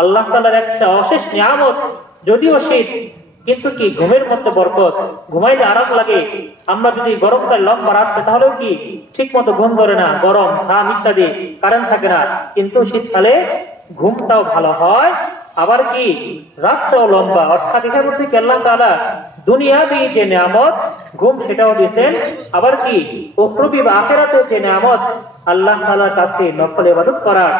আল্লাহ তাআলার একটা অশেষ নিয়ামত। যদিও শীত, কিন্তু কি ঘুমের মধ্যে বরকত, ঘুমাইলে আরাম লাগে। আমরা যদি গরমকাল লম্বা রাখতে তাহলেও কি ঠিক মতো ঘুম ধরে না, গরম ঘাম ইত্যাদি, কারেন্ট থাকে না। কিন্তু শীতকালে ঘুমটাও ভালো হয়, আবার কি রাতটাও লম্বা। অর্থাৎ এখানে মধ্যে কি আল্লাহ তাআলা দুনিয়াবি যে নিয়ামত ঘুম সেটাও দিয়েছেন, আবার কি উখরবি বা আখিরাতের যে নিয়ামত আল্লাহ তাআলার কাছে নফল ইবাদত করার,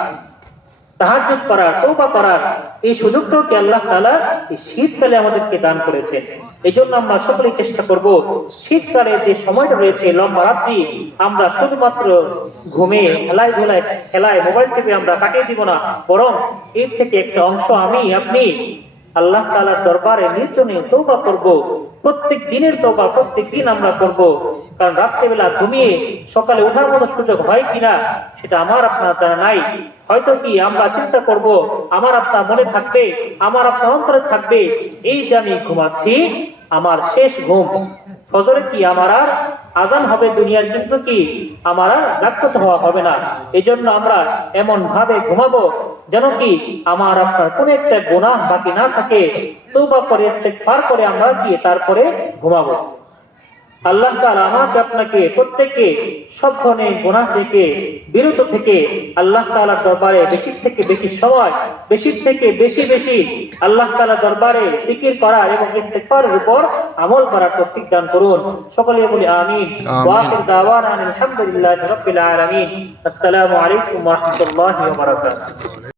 তাহাজ্জুদ করার, তওবা করার এই সুযোগটাও কি আল্লাহ তাআলা এই শীতকালে আমাদেরকে দান করেছেন। এই জন্য আমরা সকলেই চেষ্টা করব শীতকালে যে সময়টা রয়েছে লম্বা রাত্রি, আমরা শুধুমাত্র ঘুমে খেলায় ধুলায় খেলায় মোবাইল টিপে আমরা কাটিয়ে দিব না, বরং এর থেকে একটা অংশ আমি আপনি আল্লাহ তাআলার দরবারে নির্জনে তওবা করব। প্রত্যেক দিনের তওবা প্রত্যেক দিন আমরা করব। কারণ রাত্রিবেলা ঘুমিয়ে সকালে ওঠার মতো সুযোগ হয় কিনা সেটা আমার আপনার জানা নাই। হয়তো কি আমরা চিন্তা করব, আমার আপনার মনে থাকবে, আমার আপনার অন্তরে থাকবে, এই যে আমি ঘুমাচ্ছি আমার শেষ ঘুম, ফজরে কি আমার আর আজান হবে দুনিয়ার, কিন্তু কি আমার আর জাগ্রত হওয়া হবে না। এই জন্য আমরা এমন ভাবে ঘুমাবো যেন কি আমার আপনার কোন একটা গুনাহ বাকি না থাকে। তওবা করে ইস্তেগফার করে আমরা কি তারপরে ঘুমাবো। আল্লাহ তাআলা আমাকে আপনাকে প্রত্যেককে সব ধরনের গুনাহ থেকে বিরত থেকে আল্লাহ তাআলার দরবারে বেশি থেকে বেশি সময়, বেশি থেকে বেশি বেশি আল্লাহ তাআলার দরবারে জিকির করা এবং ইস্তেগফারের উপর আমল করার তৌফিক দান করুন। সকলে বলি আমিন। ওয়া আখির দাওয়ানা আলহামদুলিল্লাহি রাব্বিল আলামিন। আসসালামু আলাইকুম ওয়া রাহমাতুল্লাহি ওয়া বারাকাতুহু।